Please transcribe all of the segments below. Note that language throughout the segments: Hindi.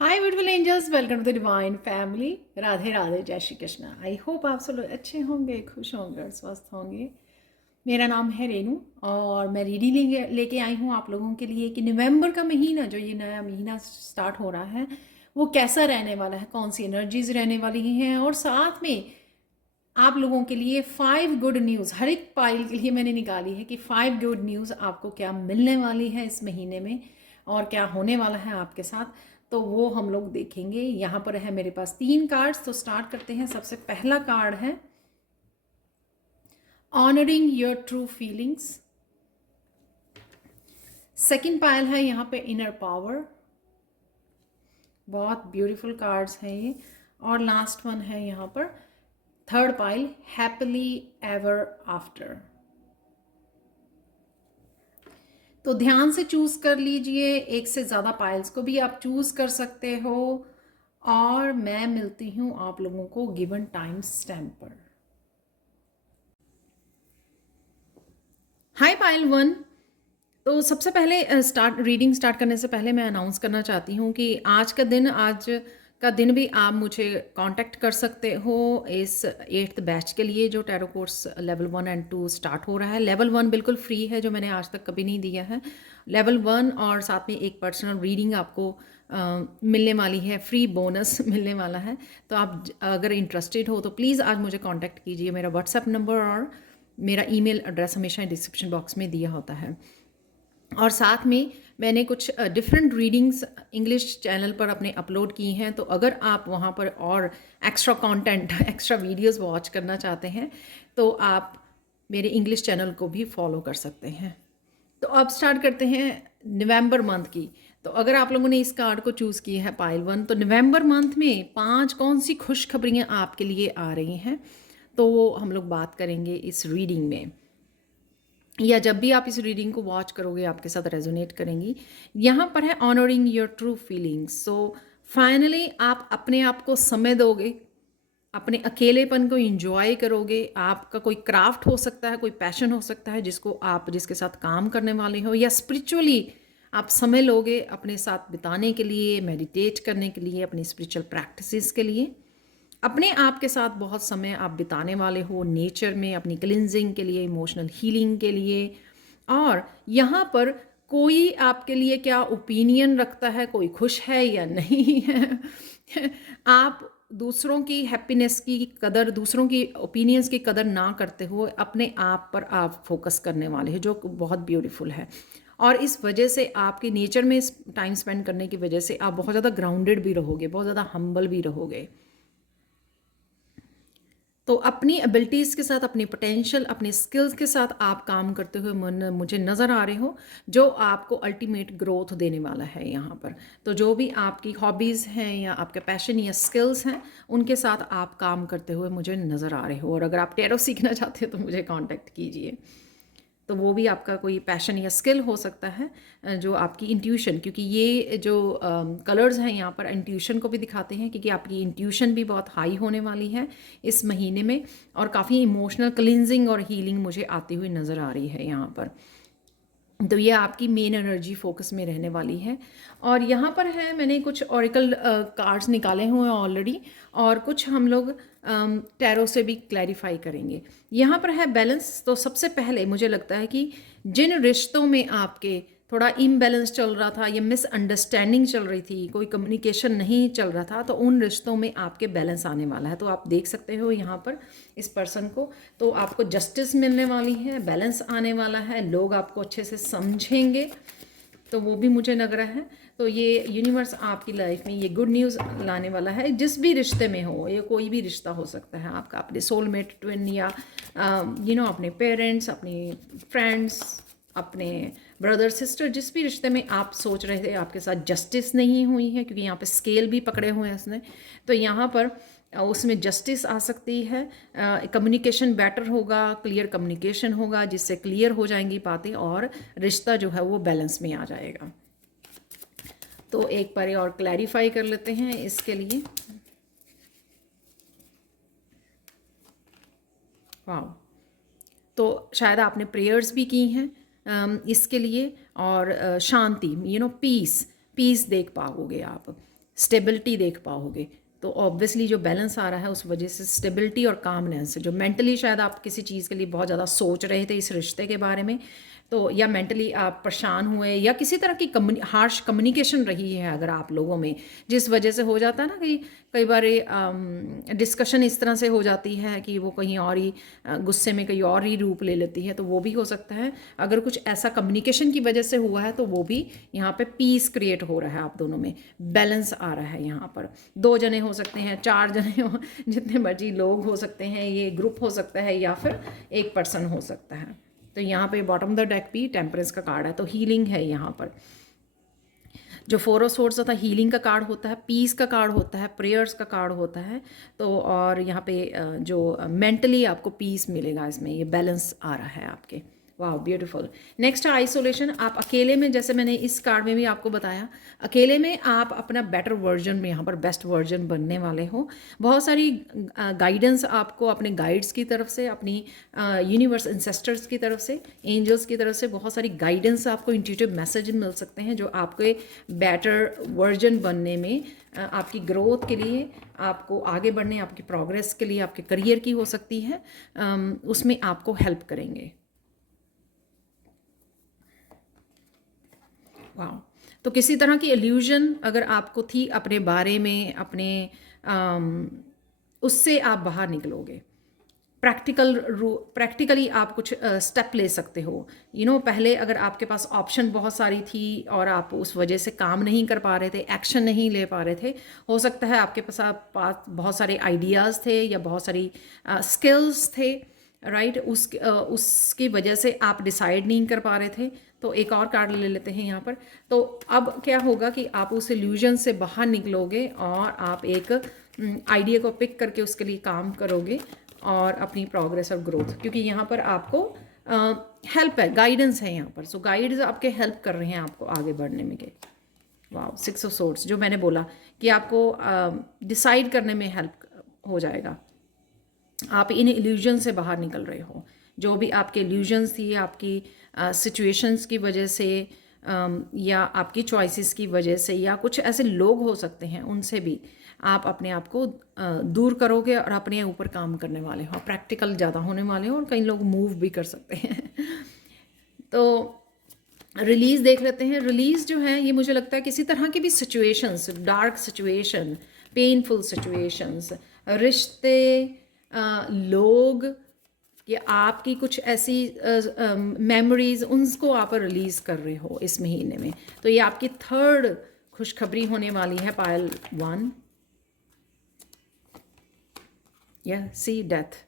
Hi beautiful angels, welcome to the divine family. Radhe Radhe, जय श्री कृष्ण। आई होप आप सब लोग अच्छे होंगे, खुश होंगे और स्वस्थ होंगे। मेरा नाम है रेनू और मैं रीडिंग लेके आई हूँ आप लोगों के लिए कि नवंबर का महीना, जो ये नया महीना स्टार्ट हो रहा है, वो कैसा रहने वाला है, कौन सी एनर्जीज रहने वाली हैं। और साथ में आप लोगों के लिए 5 गुड न्यूज़, हर एक पाइल के लिए मैंने निकाली है कि 5 गुड न्यूज़ आपको क्या मिलने वाली है इस महीने में और क्या होने वाला है आपके साथ। तो वो हम लोग देखेंगे। यहाँ पर है मेरे पास 3 कार्ड्स, तो स्टार्ट करते हैं। सबसे पहला कार्ड है honouring your true feelings. Second pile है यहाँ पे इनर पावर। बहुत ब्यूटीफुल कार्ड्स हैं ये। और लास्ट वन है यहाँ पर third pile, happily ever after. तो ध्यान से चूज कर लीजिए, एक से ज़्यादा पाइल्स को भी आप चूज कर सकते हो। और मैं मिलती हूँ आप लोगों को गिवन टाइम स्टैम्प पर। हाय पाइल 1। तो सबसे पहले रीडिंग स्टार्ट करने से पहले मैं अनाउंस करना चाहती हूँ कि आज का दिन भी आप मुझे कांटेक्ट कर सकते हो इस 8th बैच के लिए, जो tarot course level 1 and 2 start हो रहा है। लेवल 1 बिल्कुल फ्री है, जो मैंने आज तक कभी नहीं दिया है। लेवल 1 और साथ में एक पर्सनल रीडिंग आपको मिलने वाली है, फ्री बोनस मिलने वाला है। तो आप अगर इंटरेस्टेड हो तो प्लीज़ आज मुझे कांटेक्ट कीजिए। मेरा व्हाट्सएप नंबर और मेरा ईमेल एड्रेस हमेशा डिस्क्रिप्शन बॉक्स में दिया होता है। और साथ में मैंने कुछ डिफरेंट रीडिंग्स इंग्लिश चैनल पर अपने अपलोड की हैं। तो अगर आप वहाँ पर और extra content extra videos watch करना चाहते हैं तो आप मेरे इंग्लिश चैनल को भी फॉलो कर सकते हैं। तो अब स्टार्ट करते हैं नवंबर मंथ की। तो अगर आप लोगों ने इस कार्ड को चूज़ किया है पाइल 1, तो नवंबर मंथ में 5 कौन सी खुशखबरियाँ आपके लिए आ रही हैं, तो वो हम लोग बात करेंगे इस रीडिंग में, या जब भी आप इस रीडिंग को वॉच करोगे आपके साथ रेजोनेट करेंगी। यहाँ पर है honouring your true feelings. So finally आप अपने आप को समय दोगे, अपने अकेलेपन को इंजॉय करोगे। आपका कोई क्राफ्ट हो सकता है, कोई पैशन हो सकता है जिसके साथ काम करने वाले हो, या स्पिरिचुअली आप समय लोगे अपने साथ बिताने के लिए, मेडिटेट करने के लिए, अपनी स्पिरिचुअल प्रैक्टिसेस के लिए। अपने आप के साथ बहुत समय आप बिताने वाले हो नेचर में, अपनी क्लिनजिंग के लिए, इमोशनल हीलिंग के लिए। और यहाँ पर कोई आपके लिए क्या ओपिनियन रखता है, कोई खुश है या नहीं है आप दूसरों की हैप्पीनेस की कदर, दूसरों की ओपिनियंस की कदर ना करते हुए अपने आप पर आप फोकस करने वाले हैं, जो बहुत ब्यूटीफुल है। और इस वजह से आपके नेचर में टाइम स्पेंड करने की वजह से आप बहुत ज़्यादा ग्राउंडेड भी रहोगे, बहुत ज़्यादा हम्बल भी रहोगे। तो अपनी एबिलिटीज़ के साथ, अपनी पोटेंशियल, अपने स्किल्स के साथ आप काम करते हुए मुझे नज़र आ रहे हो, जो आपको अल्टीमेट ग्रोथ देने वाला है यहाँ पर। तो जो भी आपकी हॉबीज़ हैं या आपके पैशन या स्किल्स हैं, उनके साथ आप काम करते हुए मुझे नज़र आ रहे हो। और अगर आप टैरो सीखना चाहते हो तो मुझे कांटेक्ट कीजिए। तो वो भी आपका कोई पैशन या स्किल हो सकता है, जो आपकी इंट्यूशन, क्योंकि ये जो कलर्स हैं यहाँ पर इंट्यूशन को भी दिखाते हैं, क्योंकि आपकी इंट्यूशन भी बहुत हाई होने वाली है इस महीने में। और काफ़ी इमोशनल क्लिनजिंग और हीलिंग मुझे आती हुई नज़र आ रही है यहाँ पर। तो ये आपकी मेन एनर्जी फोकस में रहने वाली है। और यहाँ पर है, मैंने कुछ ऑरिकल कार्ड्स निकाले हुए हैं ऑलरेडी, और कुछ हम लोग टैरो से भी क्लैरिफाई करेंगे। यहाँ पर है बैलेंस। तो सबसे पहले मुझे लगता है कि जिन रिश्तों में आपके थोड़ा इम्बैलेंस चल रहा था या मिसअंडरस्टैंडिंग चल रही थी, कोई कम्युनिकेशन नहीं चल रहा था, तो उन रिश्तों में आपके बैलेंस आने वाला है। तो आप देख सकते हो यहाँ पर इस पर्सन को, तो आपको जस्टिस मिलने वाली है, बैलेंस आने वाला है, लोग आपको अच्छे से समझेंगे, तो वो भी मुझे लग रहा है। तो ये यूनिवर्स आपकी लाइफ में ये गुड न्यूज़ लाने वाला है, जिस भी रिश्ते में हो, ये कोई भी रिश्ता हो सकता है आपका, अपने सोलमेट, ट्विन, या अपने पेरेंट्स, अपने फ्रेंड्स, अपने ब्रदर सिस्टर, जिस भी रिश्ते में आप सोच रहे थे आपके साथ जस्टिस नहीं हुई है, क्योंकि यहाँ पे स्केल भी पकड़े हुए हैं उसने, तो यहाँ पर उसमें जस्टिस आ सकती है। कम्युनिकेशन बेटर होगा, क्लियर कम्युनिकेशन होगा, जिससे क्लियर हो जाएंगी बातें और रिश्ता जो है वो बैलेंस में आ जाएगा। तो एक बार और क्लैरिफाई कर लेते हैं इसके लिए। वाह, तो शायद आपने प्रेयर्स भी की हैं इसके लिए, और शांति, पीस देख पाओगे आप। स्टेबिलिटी देख पाओगे। तो ऑब्वियसली जो बैलेंस आ रहा है उस वजह से स्टेबिलिटी और कामनेस, जो मेंटली शायद आप किसी चीज़ के लिए बहुत ज़्यादा सोच रहे थे इस रिश्ते के बारे में, तो या मेंटली आप परेशान हुए या किसी तरह की हार्श कम्युनिकेशन रही है अगर आप लोगों में, जिस वजह से हो जाता है ना कि कई बार डिस्कशन इस तरह से हो जाती है कि वो कहीं और ही गुस्से में कहीं और ही रूप ले लेती है, तो वो भी हो सकता है। अगर कुछ ऐसा कम्युनिकेशन की वजह से हुआ है तो वो भी यहाँ पे पीस क्रिएट हो रहा है, आप दोनों में बैलेंस आ रहा है। यहाँ पर 2 जने हो सकते हैं, 4 जने हो, जितने मर्जी लोग हो सकते हैं, ये ग्रुप हो सकता है या फिर एक पर्सन हो सकता है। तो यहाँ पे बॉटम द डेक भी टेम्परेंस का कार्ड है, तो हीलिंग है यहाँ पर। जो 4 ऑफ सोर्ड्स होता है हीलिंग का कार्ड होता है, पीस का कार्ड होता है, प्रेयर्स का कार्ड होता है। तो और यहाँ पे जो मेंटली आपको पीस मिलेगा, इसमें ये बैलेंस आ रहा है आपके। वाह ब्यूटीफुल। Next isolation. आप अकेले में, जैसे मैंने इस कार्ड में भी आपको बताया, अकेले में आप अपना बेटर वर्जन में, यहाँ पर बेस्ट वर्जन बनने वाले हो। बहुत सारी गाइडेंस आपको अपने गाइड्स की तरफ से, अपनी यूनिवर्स इंसेस्टर्स की तरफ से, एंजल्स की तरफ से बहुत सारी गाइडेंस आपको, इंट्यूटिव मैसेज मिल सकते हैं जो आपके बेटर वर्जन बनने में, आपकी ग्रोथ के लिए, आपको आगे बढ़ने, आपकी प्रोग्रेस के लिए, आपके करियर की हो सकती है, उसमें आपको हेल्प करेंगे। वाह। तो किसी तरह की इल्यूजन अगर आपको थी अपने बारे में, अपने उससे आप बाहर निकलोगे। प्रैक्टिकली आप कुछ स्टेप ले सकते हो। पहले अगर आपके पास ऑप्शन बहुत सारी थी और आप उस वजह से काम नहीं कर पा रहे थे, एक्शन नहीं ले पा रहे थे, हो सकता है आपके पास बहुत सारे आइडियाज़ थे या बहुत सारी स्किल्स थे, राइट। उसकी वजह से आप डिसाइड नहीं कर पा रहे थे। तो एक और कार्ड ले लेते हैं यहाँ पर। तो अब क्या होगा कि आप उस इल्यूजन से बाहर निकलोगे और आप एक आइडिया को पिक करके उसके लिए काम करोगे और अपनी प्रोग्रेस और ग्रोथ, क्योंकि यहाँ पर आपको हेल्प है, गाइडेंस है यहाँ पर। सो गाइड्स आपके हेल्प कर रहे हैं आपको आगे बढ़ने में के। वाह, 6 ऑफ सोर्ड्स, जो मैंने बोला कि आपको डिसाइड करने में हेल्प हो जाएगा। आप इन इल्यूजन से बाहर निकल रहे हो। जो भी आपके इल्यूजन्स थी, आपकी सिचुएशंस की वजह से, या आपकी चॉइसेस की वजह से, या कुछ ऐसे लोग हो सकते हैं उनसे भी आप अपने आप को दूर करोगे और अपने ऊपर काम करने वाले हो, प्रैक्टिकल ज़्यादा होने वाले हो, और कई लोग मूव भी कर सकते हैं। तो रिलीज़ देख लेते हैं। रिलीज़ जो है ये मुझे लगता है किसी तरह की भी situations, dark situation, painful situations, रिश्ते, लोग, या आपकी कुछ ऐसी मेमोरीज, उनको आप रिलीज़ कर रहे हो इस महीने में। तो ये आपकी 3rd खुशखबरी होने वाली है, पायल 1। या सी डेथ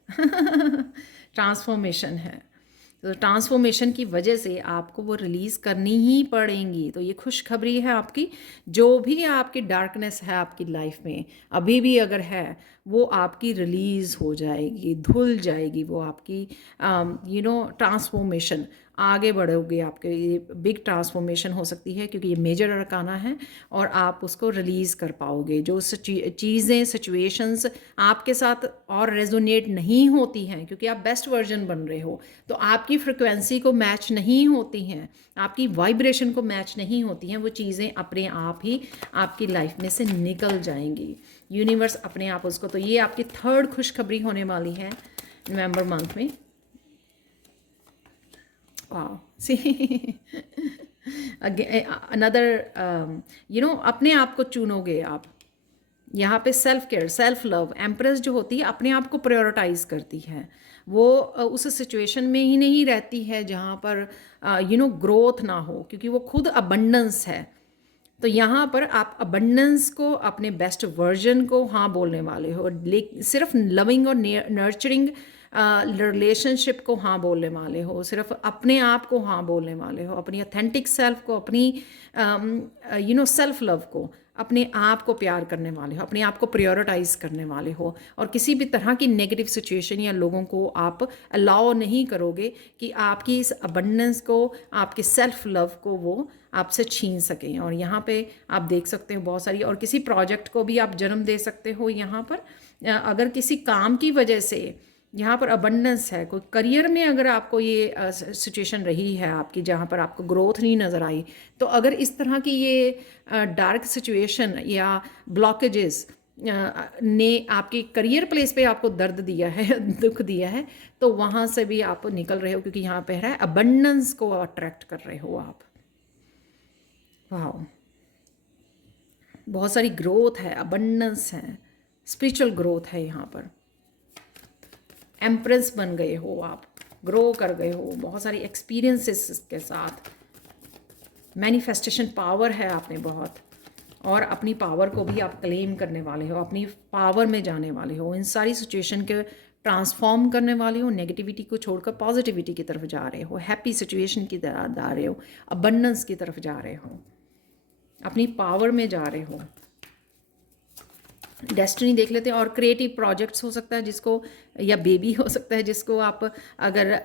ट्रांसफॉर्मेशन है। तो ट्रांसफॉर्मेशन की वजह से आपको वो रिलीज़ करनी ही पड़ेंगी। तो ये खुशखबरी है आपकी। जो भी आपकी डार्कनेस है आपकी लाइफ में अभी भी अगर है, वो आपकी रिलीज़ हो जाएगी, धुल जाएगी वो आपकी। ट्रांसफॉर्मेशन, आगे बढ़ोगे, आपके ये बिग ट्रांसफॉर्मेशन हो सकती है क्योंकि ये मेजर अरकाना है, और आप उसको रिलीज़ कर पाओगे। जो चीज़ें, सिचुएशंस आपके साथ और रेजोनेट नहीं होती हैं क्योंकि आप बेस्ट वर्जन बन रहे हो, तो आपकी फ्रिक्वेंसी को मैच नहीं होती हैं, आपकी वाइब्रेशन को मैच नहीं होती हैं, वो चीज़ें अपने आप ही आपकी लाइफ में से निकल जाएंगी। यूनिवर्स अपने आप उसको, तो ये आपकी 3rd खुशखबरी होने वाली है नवंबर मंथ में। वाह, सी अनदर, अपने आप को चुनोगे आप। यहाँ पे self care, self love, empress जो होती है अपने आप को प्रायोरिटाइज करती है। वो उस सिचुएशन में ही नहीं रहती है जहाँ पर ग्रोथ ना हो, क्योंकि वो खुद अबंडेंस है। तो यहाँ पर आप अबंडेंस को, अपने बेस्ट वर्जन को हाँ बोलने वाले हो। सिर्फ लविंग और नर्चरिंग रिलेशनशिप को हाँ बोलने वाले हो, सिर्फ अपने आप को हाँ बोलने वाले हो, अपनी ऑथेंटिक सेल्फ को, अपनी सेल्फ लव को, अपने आप को प्यार करने वाले हो, अपने आप को प्रायोरिटाइज करने वाले हो। और किसी भी तरह की नेगेटिव सिचुएशन या लोगों को आप अलाउ नहीं करोगे कि आपकी इस अबंडेंस को, आपके सेल्फ लव को वो आपसे छीन सकें। और यहाँ पे आप देख सकते हो बहुत सारी, और किसी प्रोजेक्ट को भी आप जन्म दे सकते हो यहाँ पर। अगर किसी काम की वजह से यहाँ पर अबंडेंस है। कोई करियर में अगर आपको ये सिचुएशन रही है आपकी जहाँ पर आपको ग्रोथ नहीं नज़र आई, तो अगर इस तरह की ये डार्क सिचुएशन या ब्लॉकेजेस ने आपके करियर प्लेस पे आपको दर्द दिया है दुख दिया है, तो वहाँ से भी आप निकल रहे हो, क्योंकि यहाँ पे है अबंडेंस को अट्रैक्ट कर रहे हो आप। वाह, बहुत सारी ग्रोथ है, अबंडेंस है, स्पिरिचुअल ग्रोथ है यहाँ पर। एम्प्रेस बन गए हो आप, ग्रो कर गए हो बहुत सारी एक्सपीरियंसेस के साथ। मैनिफेस्टेशन पावर है आप में बहुत, और अपनी पावर को भी आप क्लेम करने वाले हो, अपनी पावर में जाने वाले हो, इन सारी सिचुएशन के ट्रांसफॉर्म करने वाले हो, नेगेटिविटी को छोड़कर पॉजिटिविटी की तरफ जा रहे हो, हैप्पी सिचुएशन की तरफ जा रहे हो, अबंडेंस की तरफ जा रहे हो, अपनी पावर में जा रहे हो। डेस्टिनी देख लेते हैं। और क्रिएटिव प्रोजेक्ट्स हो सकता है जिसको, या बेबी हो सकता है जिसको आप, अगर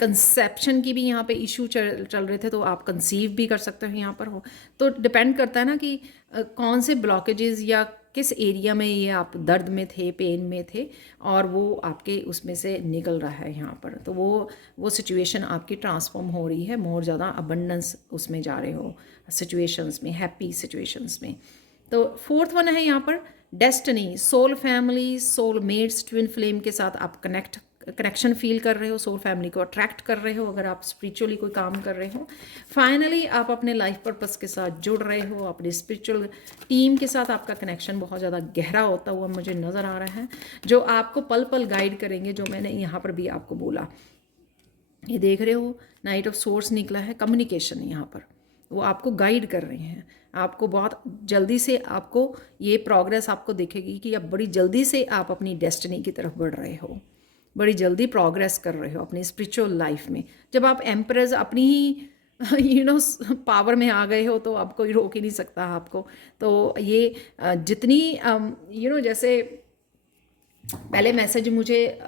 कंसेप्शन की भी यहाँ पे इशू चल रहे थे तो आप कंसीव भी कर सकते हो यहाँ पर हो। तो डिपेंड करता है ना कि कौन से ब्लॉकेजेस या किस एरिया में ये आप दर्द में थे, पेन में थे, और वो आपके उसमें से निकल रहा है यहाँ पर। तो वो सिचुएशन आपकी ट्रांसफॉर्म हो रही है, मोर ज़्यादा अबंडेंस उसमें जा रहे हो सिचुएशंस में, हैप्पी सिचुएशंस में। तो फोर्थ वन है यहाँ पर destiny, soul family, soul mates, twin flame के साथ आप कनेक्शन फील कर रहे हो, सोल फैमिली को अट्रैक्ट कर रहे हो अगर आप स्पिरिचुअली कोई काम कर रहे हो। फाइनली आप अपने लाइफ पर्पस के साथ जुड़ रहे हो, अपनी स्पिरिचुअल टीम के साथ आपका कनेक्शन बहुत ज़्यादा गहरा होता हुआ मुझे नज़र आ रहा है, जो आपको पल पल गाइड करेंगे, जो मैंने यहाँ पर भी आपको बोला। ये देख रहे हो नाइट ऑफ सोर्स निकला है, कम्युनिकेशन यहाँ पर वो आपको गाइड कर रहे हैं। आपको बहुत जल्दी से आपको ये प्रोग्रेस आपको दिखेगी कि अब बड़ी जल्दी से आप अपनी डेस्टिनी की तरफ बढ़ रहे हो, बड़ी जल्दी प्रोग्रेस कर रहे हो अपनी स्पिरिचुअल लाइफ में। जब आप एम्प्रेस अपनी ही पावर में आ गए हो तो अब कोई रोक ही नहीं सकता आपको। तो ये जितनी जैसे पहले मैसेज मुझे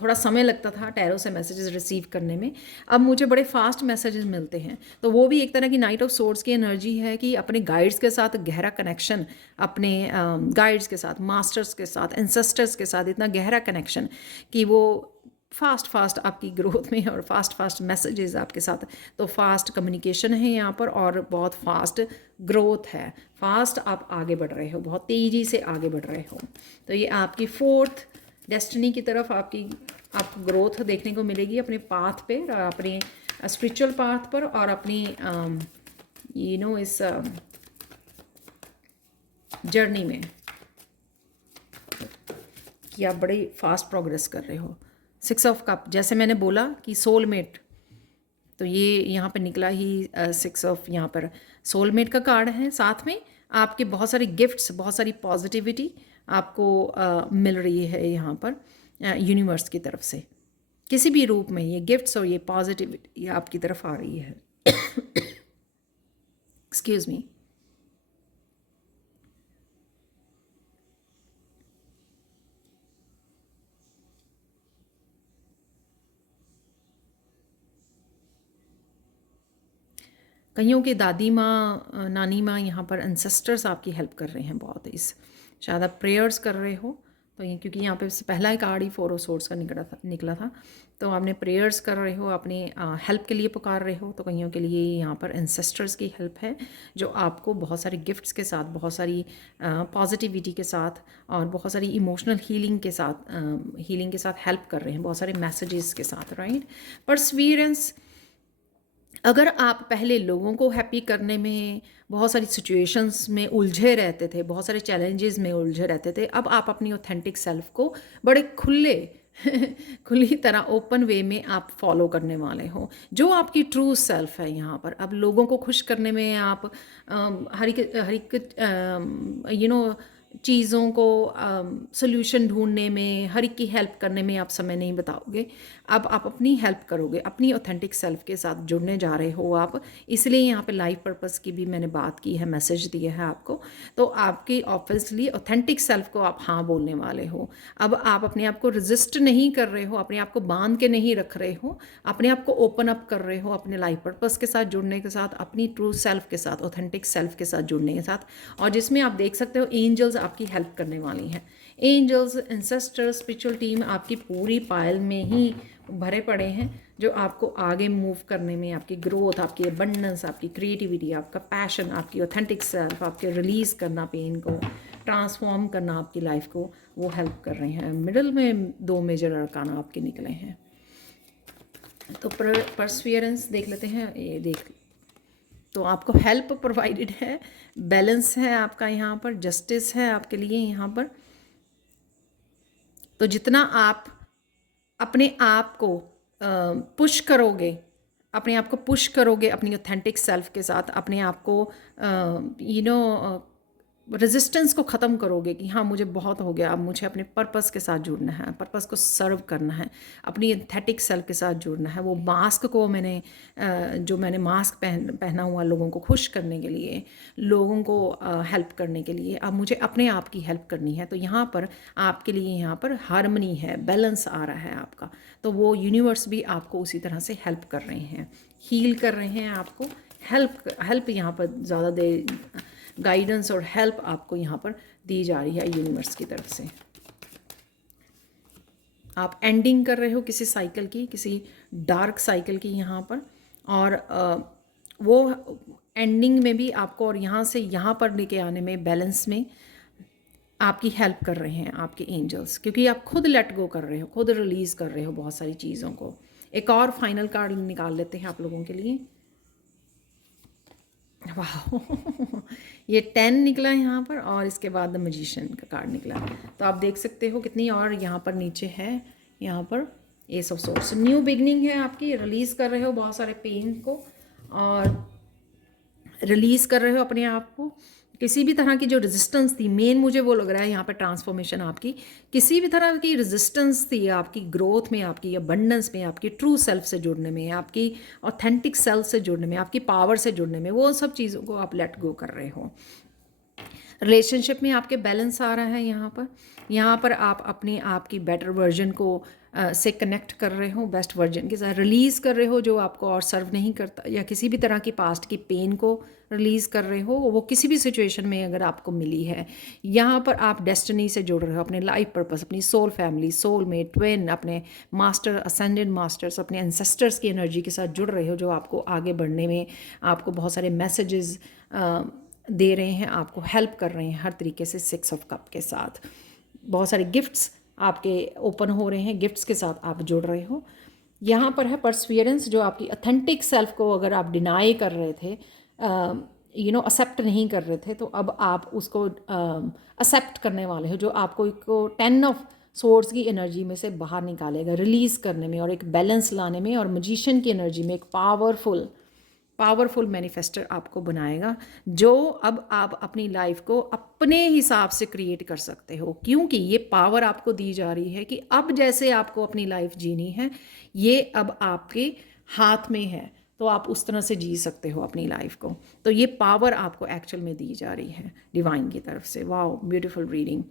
थोड़ा समय लगता था टैरो से मैसेजेस रिसीव करने में, अब मुझे बड़े फास्ट मैसेजेस मिलते हैं। तो वो भी एक तरह की नाइट ऑफ सोर्ड्स की एनर्जी है कि अपने गाइड्स के साथ गहरा कनेक्शन, अपने गाइड्स के साथ, मास्टर्स के साथ, एंसेस्टर्स के साथ इतना गहरा कनेक्शन कि वो फास्ट आपकी ग्रोथ में, और फास्ट मैसेजेस आपके साथ। तो फास्ट कम्युनिकेशन है यहाँ पर, और बहुत फास्ट ग्रोथ है, फास्ट आप आगे बढ़ रहे हो, बहुत तेज़ी से आगे बढ़ रहे हो। तो ये आपकी फोर्थ डेस्टिनी की तरफ आपको ग्रोथ देखने को मिलेगी अपने पाथ पे, और अपने स्पिरिचुअल पाथ पर, और अपनी इस जर्नी में कि आप बड़ी फास्ट प्रोग्रेस कर रहे हो। 6 ऑफ कप, जैसे मैंने बोला कि सोलमेट, तो ये यहाँ पर निकला ही 6 ऑफ, यहाँ पर सोलमेट का कार्ड है। साथ में आपके बहुत सारी गिफ्ट्स, बहुत सारी पॉजिटिविटी आपको मिल रही है यहाँ पर यूनिवर्स की तरफ से, किसी भी रूप में ये गिफ्ट्स और ये पॉजिटिविटी आपकी तरफ आ रही है। Excuse me. कईयों के दादी माँ, नानी माँ, यहाँ पर एंसेस्टर्स आपकी हेल्प कर रहे हैं बहुत। इस शायद आप प्रेयर्स कर रहे हो, तो ये क्योंकि यहाँ पे पहला ही कार्ड ही 4 ऑफ सोर्ड्स का निकला था, तो आपने प्रेयर्स कर रहे हो, अपनी हेल्प के लिए पुकार रहे हो। तो कईयों के लिए यहाँ पर एंसेस्टर्स की हेल्प है, जो आपको बहुत सारे गिफ्ट्स के साथ, बहुत सारी पॉजिटिविटी के साथ, और बहुत सारी इमोशनल हीलिंग के साथ हेल्प कर रहे हैं, बहुत सारे मैसेजेस के साथ, राइट। परसवीरेंस, अगर आप पहले लोगों को हैप्पी करने में बहुत सारी सिचुएशंस में उलझे रहते थे, बहुत सारे चैलेंजेस में उलझे रहते थे, अब आप अपनी ऑथेंटिक सेल्फ को बड़े खुली तरह ओपन वे में आप फॉलो करने वाले हो, जो आपकी ट्रू सेल्फ है। यहाँ पर अब लोगों को खुश करने में आप हर एक चीज़ों को सोल्यूशन ढूंढने में, हर एक की हेल्प करने में आप समय नहीं बताओगे। अब आप अपनी हेल्प करोगे, अपनी ऑथेंटिक सेल्फ के साथ जुड़ने जा रहे हो आप। इसलिए यहाँ पे लाइफ पर्पस की भी मैंने बात की है, मैसेज दिया है आपको। तो आपकी ऑब्वियसली ऑथेंटिक सेल्फ को आप हाँ बोलने वाले हो। अब आप अपने आप को रजिस्ट नहीं कर रहे हो, अपने आप को बांध के नहीं रख रहे हो, अपने आप को ओपन अप कर रहे हो अपने लाइफ पर्पस के साथ जुड़ने के साथ, अपनी ट्रू सेल्फ के साथ, ऑथेंटिक सेल्फ के साथ जुड़ने के साथ। और जिसमें आप देख सकते हो एंजल्स आपकी हेल्प करने वाली हैं। एंजल्स, एंसेस्टर्स, स्पिरिचुअल टीम आपकी पूरी पायल में ही भरे पड़े हैं, जो आपको आगे मूव करने में, आपकी ग्रोथ, आपकी अबंडेंस, आपकी क्रिएटिविटी, आपका पैशन, आपकी ऑथेंटिक सेल्फ, आपके रिलीज़ करना पेन को, ट्रांसफॉर्म करना आपकी लाइफ को, वो हेल्प कर रहे हैं। मिडल में 2 मेजर अरकाना आपके निकले हैं। तो परसवियरेंस देख लेते हैं। ये देख, तो आपको हेल्प प्रोवाइडेड है, बैलेंस है आपका यहाँ पर, जस्टिस है आपके लिए यहाँ पर। तो जितना आप अपने आप को पुश करोगे, अपने आप को पुश करोगे अपनी ऑथेंटिक सेल्फ के साथ, अपने आप को रेजिस्टेंस को ख़त्म करोगे कि हाँ मुझे बहुत हो गया, अब मुझे अपने पर्पस के साथ जुड़ना है, पर्पस को सर्व करना है, अपनी एस्थेटिक सेल्फ के साथ जुड़ना है। वो मास्क को जो मैंने मास्क पहना हुआ लोगों को खुश करने के लिए, लोगों को हेल्प करने के लिए, अब मुझे अपने आप की हेल्प करनी है। तो यहाँ पर आपके लिए यहाँ पर हार्मनी है, बैलेंस आ रहा है आपका। तो वो यूनिवर्स भी आपको उसी तरह से हेल्प कर रहे हैं, हील कर रहे हैं आपको, हेल्प यहाँ पर ज़्यादा दे, गाइडेंस और हेल्प आपको यहाँ पर दी जा रही है यूनिवर्स की तरफ से। आप एंडिंग कर रहे हो किसी साइकिल की, किसी डार्क साइकिल की यहाँ पर, और वो एंडिंग में भी आपको और यहाँ से यहाँ पर लेके आने में, बैलेंस में आपकी हेल्प कर रहे हैं आपके एंजल्स, क्योंकि आप खुद लेट गो कर रहे हो, खुद रिलीज़ कर रहे हो बहुत सारी चीज़ों को। एक और फाइनल कार्ड निकाल लेते हैं आप लोगों के लिए। वाह ये 10 निकला यहाँ पर, और इसके बाद द मैजिशियन का कार्ड निकला। तो आप देख सकते हो कितनी, और यहाँ पर नीचे है यहाँ पर S of swords. New beginning है आपकी, रिलीज़ कर रहे हो बहुत सारे पेन को, और रिलीज़ कर रहे हो अपने आप को। किसी भी तरह की जो रेजिस्टेंस थी, मेन मुझे वो लग रहा है यहाँ पे ट्रांसफॉर्मेशन आपकी, किसी भी तरह की रेजिस्टेंस थी आपकी ग्रोथ में, आपकी अबंडेंस में, आपकी ट्रू सेल्फ से जुड़ने में, आपकी ऑथेंटिक सेल्फ से जुड़ने में, आपकी पावर से जुड़ने में, वो सब चीज़ों को आप लेट गो कर रहे हो। रिलेशनशिप में आपके बैलेंस आ रहा है यहाँ पर आप अपने आप की बेटर वर्जन को से कनेक्ट कर रहे हो, बेस्ट वर्जन के साथ रिलीज़ कर रहे हो जो आपको और सर्व नहीं करता, या किसी भी तरह की पास्ट की पेन को रिलीज़ कर रहे हो, वो किसी भी सिचुएशन में अगर आपको मिली है। यहाँ पर आप डेस्टिनी से जुड़ रहे हो, अपने लाइफ पर्पस, अपनी soul family, soul mate, twin, अपने मास्टर, असेंडेड मास्टर्स, अपने एंसेस्टर्स की एनर्जी के साथ जुड़ रहे हो, जो आपको आगे बढ़ने में, आपको बहुत सारे मैसेजेस दे रहे हैं, आपको हेल्प कर रहे हैं हर तरीके से। 6 ऑफ कप के साथ बहुत सारे गिफ्ट्स आपके ओपन हो रहे हैं, गिफ्ट्स के साथ आप जुड़ रहे हो। यहाँ पर है परसवियरेंस, जो आपकी ऑथेंटिक सेल्फ को अगर आप डिनाई कर रहे थे, एक्सेप्ट नहीं कर रहे थे, तो अब आप उसको एक्सेप्ट करने वाले हो, जो आपको 10 ऑफ सोर्स की एनर्जी में से बाहर निकालेगा, रिलीज़ करने में और एक बैलेंस लाने में, और मैजिशियन की एनर्जी में एक पावरफुल मैनिफेस्टर आपको बनाएगा, जो अब आप अपनी लाइफ को अपने हिसाब से क्रिएट कर सकते हो, क्योंकि ये पावर आपको दी जा रही है कि अब जैसे आपको अपनी लाइफ जीनी है, ये अब आपके हाथ में है, तो आप उस तरह से जी सकते हो अपनी लाइफ को। तो ये पावर आपको एक्चुअल में दी जा रही है डिवाइन की तरफ से। Wow, beautiful reading.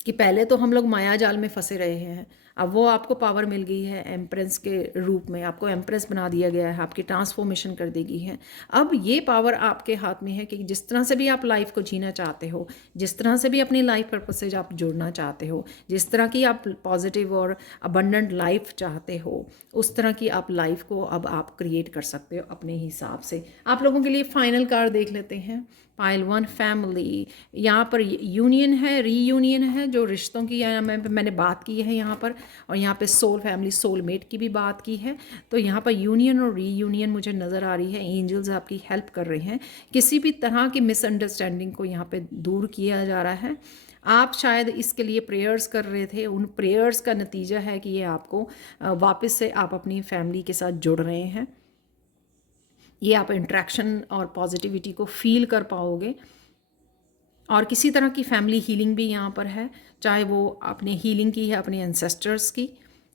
कि पहले तो हम लोग माया जाल में फंसे रहे हैं, अब वो आपको पावर मिल गई है एम्प्रेस के रूप में, आपको एम्प्रेस बना दिया गया है, आपकी ट्रांसफॉर्मेशन कर दी गई है। अब ये पावर आपके हाथ में है कि जिस तरह से भी आप लाइफ को जीना चाहते हो, जिस तरह से भी अपनी लाइफ पर्पस से आप जुड़ना चाहते हो, जिस तरह की आप पॉजिटिव और अबंडेंट लाइफ चाहते हो, उस तरह की आप लाइफ को अब आप क्रिएट कर सकते हो अपने हिसाब से। आप लोगों के लिए फाइनल कार्ड देख लेते हैं। पाइल 1 फैमिली, यहाँ पर यूनियन है, रीयूनियन है, जो रिश्तों की मैंने बात की है यहाँ पर, और यहाँ पे सोल फैमिली, सोलमेट की भी बात की है। तो यहाँ पर यूनियन और रीयूनियन मुझे नज़र आ रही है। एंजल्स आपकी हेल्प कर रहे हैं, किसी भी तरह की मिसअंडरस्टैंडिंग को यहाँ पे दूर किया जा रहा है। आप शायद इसके लिए प्रेयर्स कर रहे थे, उन प्रेयर्स का नतीजा है कि ये आपको वापस से आप अपनी फैमिली के साथ जुड़ रहे हैं। ये आप इंट्रैक्शन और पॉजिटिविटी को फील कर पाओगे, और किसी तरह की फैमिली हीलिंग भी यहाँ पर है, चाहे वो अपने हीलिंग की है अपने एंसेस्टर्स की,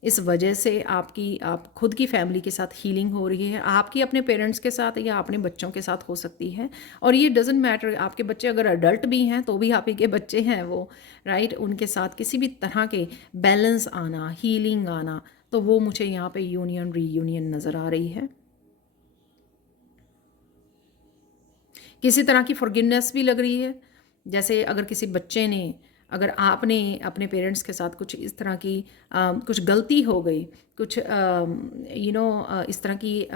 इस वजह से आप खुद की फैमिली के साथ हीलिंग हो रही है, आपकी अपने पेरेंट्स के साथ या अपने बच्चों के साथ हो सकती है। और ये डजेंट मैटर, आपके बच्चे अगर अडल्ट भी हैं तो भी आप ही के बच्चे हैं वो, राइट। उनके साथ किसी भी तरह के बैलेंस आना, हीलिंग आना, तो वो मुझे यहाँ पे यूनियन रीयूनियन नज़र आ रही है। किसी तरह की फॉरगिवनेस भी लग रही है, जैसे अगर किसी बच्चे ने, अगर आपने अपने पेरेंट्स के साथ कुछ इस तरह की कुछ गलती हो गई, कुछ इस तरह की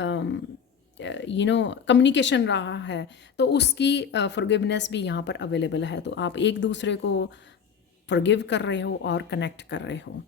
कम्युनिकेशन रहा है, तो उसकी फॉरगिवनेस भी यहाँ पर अवेलेबल है। तो आप एक दूसरे को फॉरगिव कर रहे हो और कनेक्ट कर रहे हो,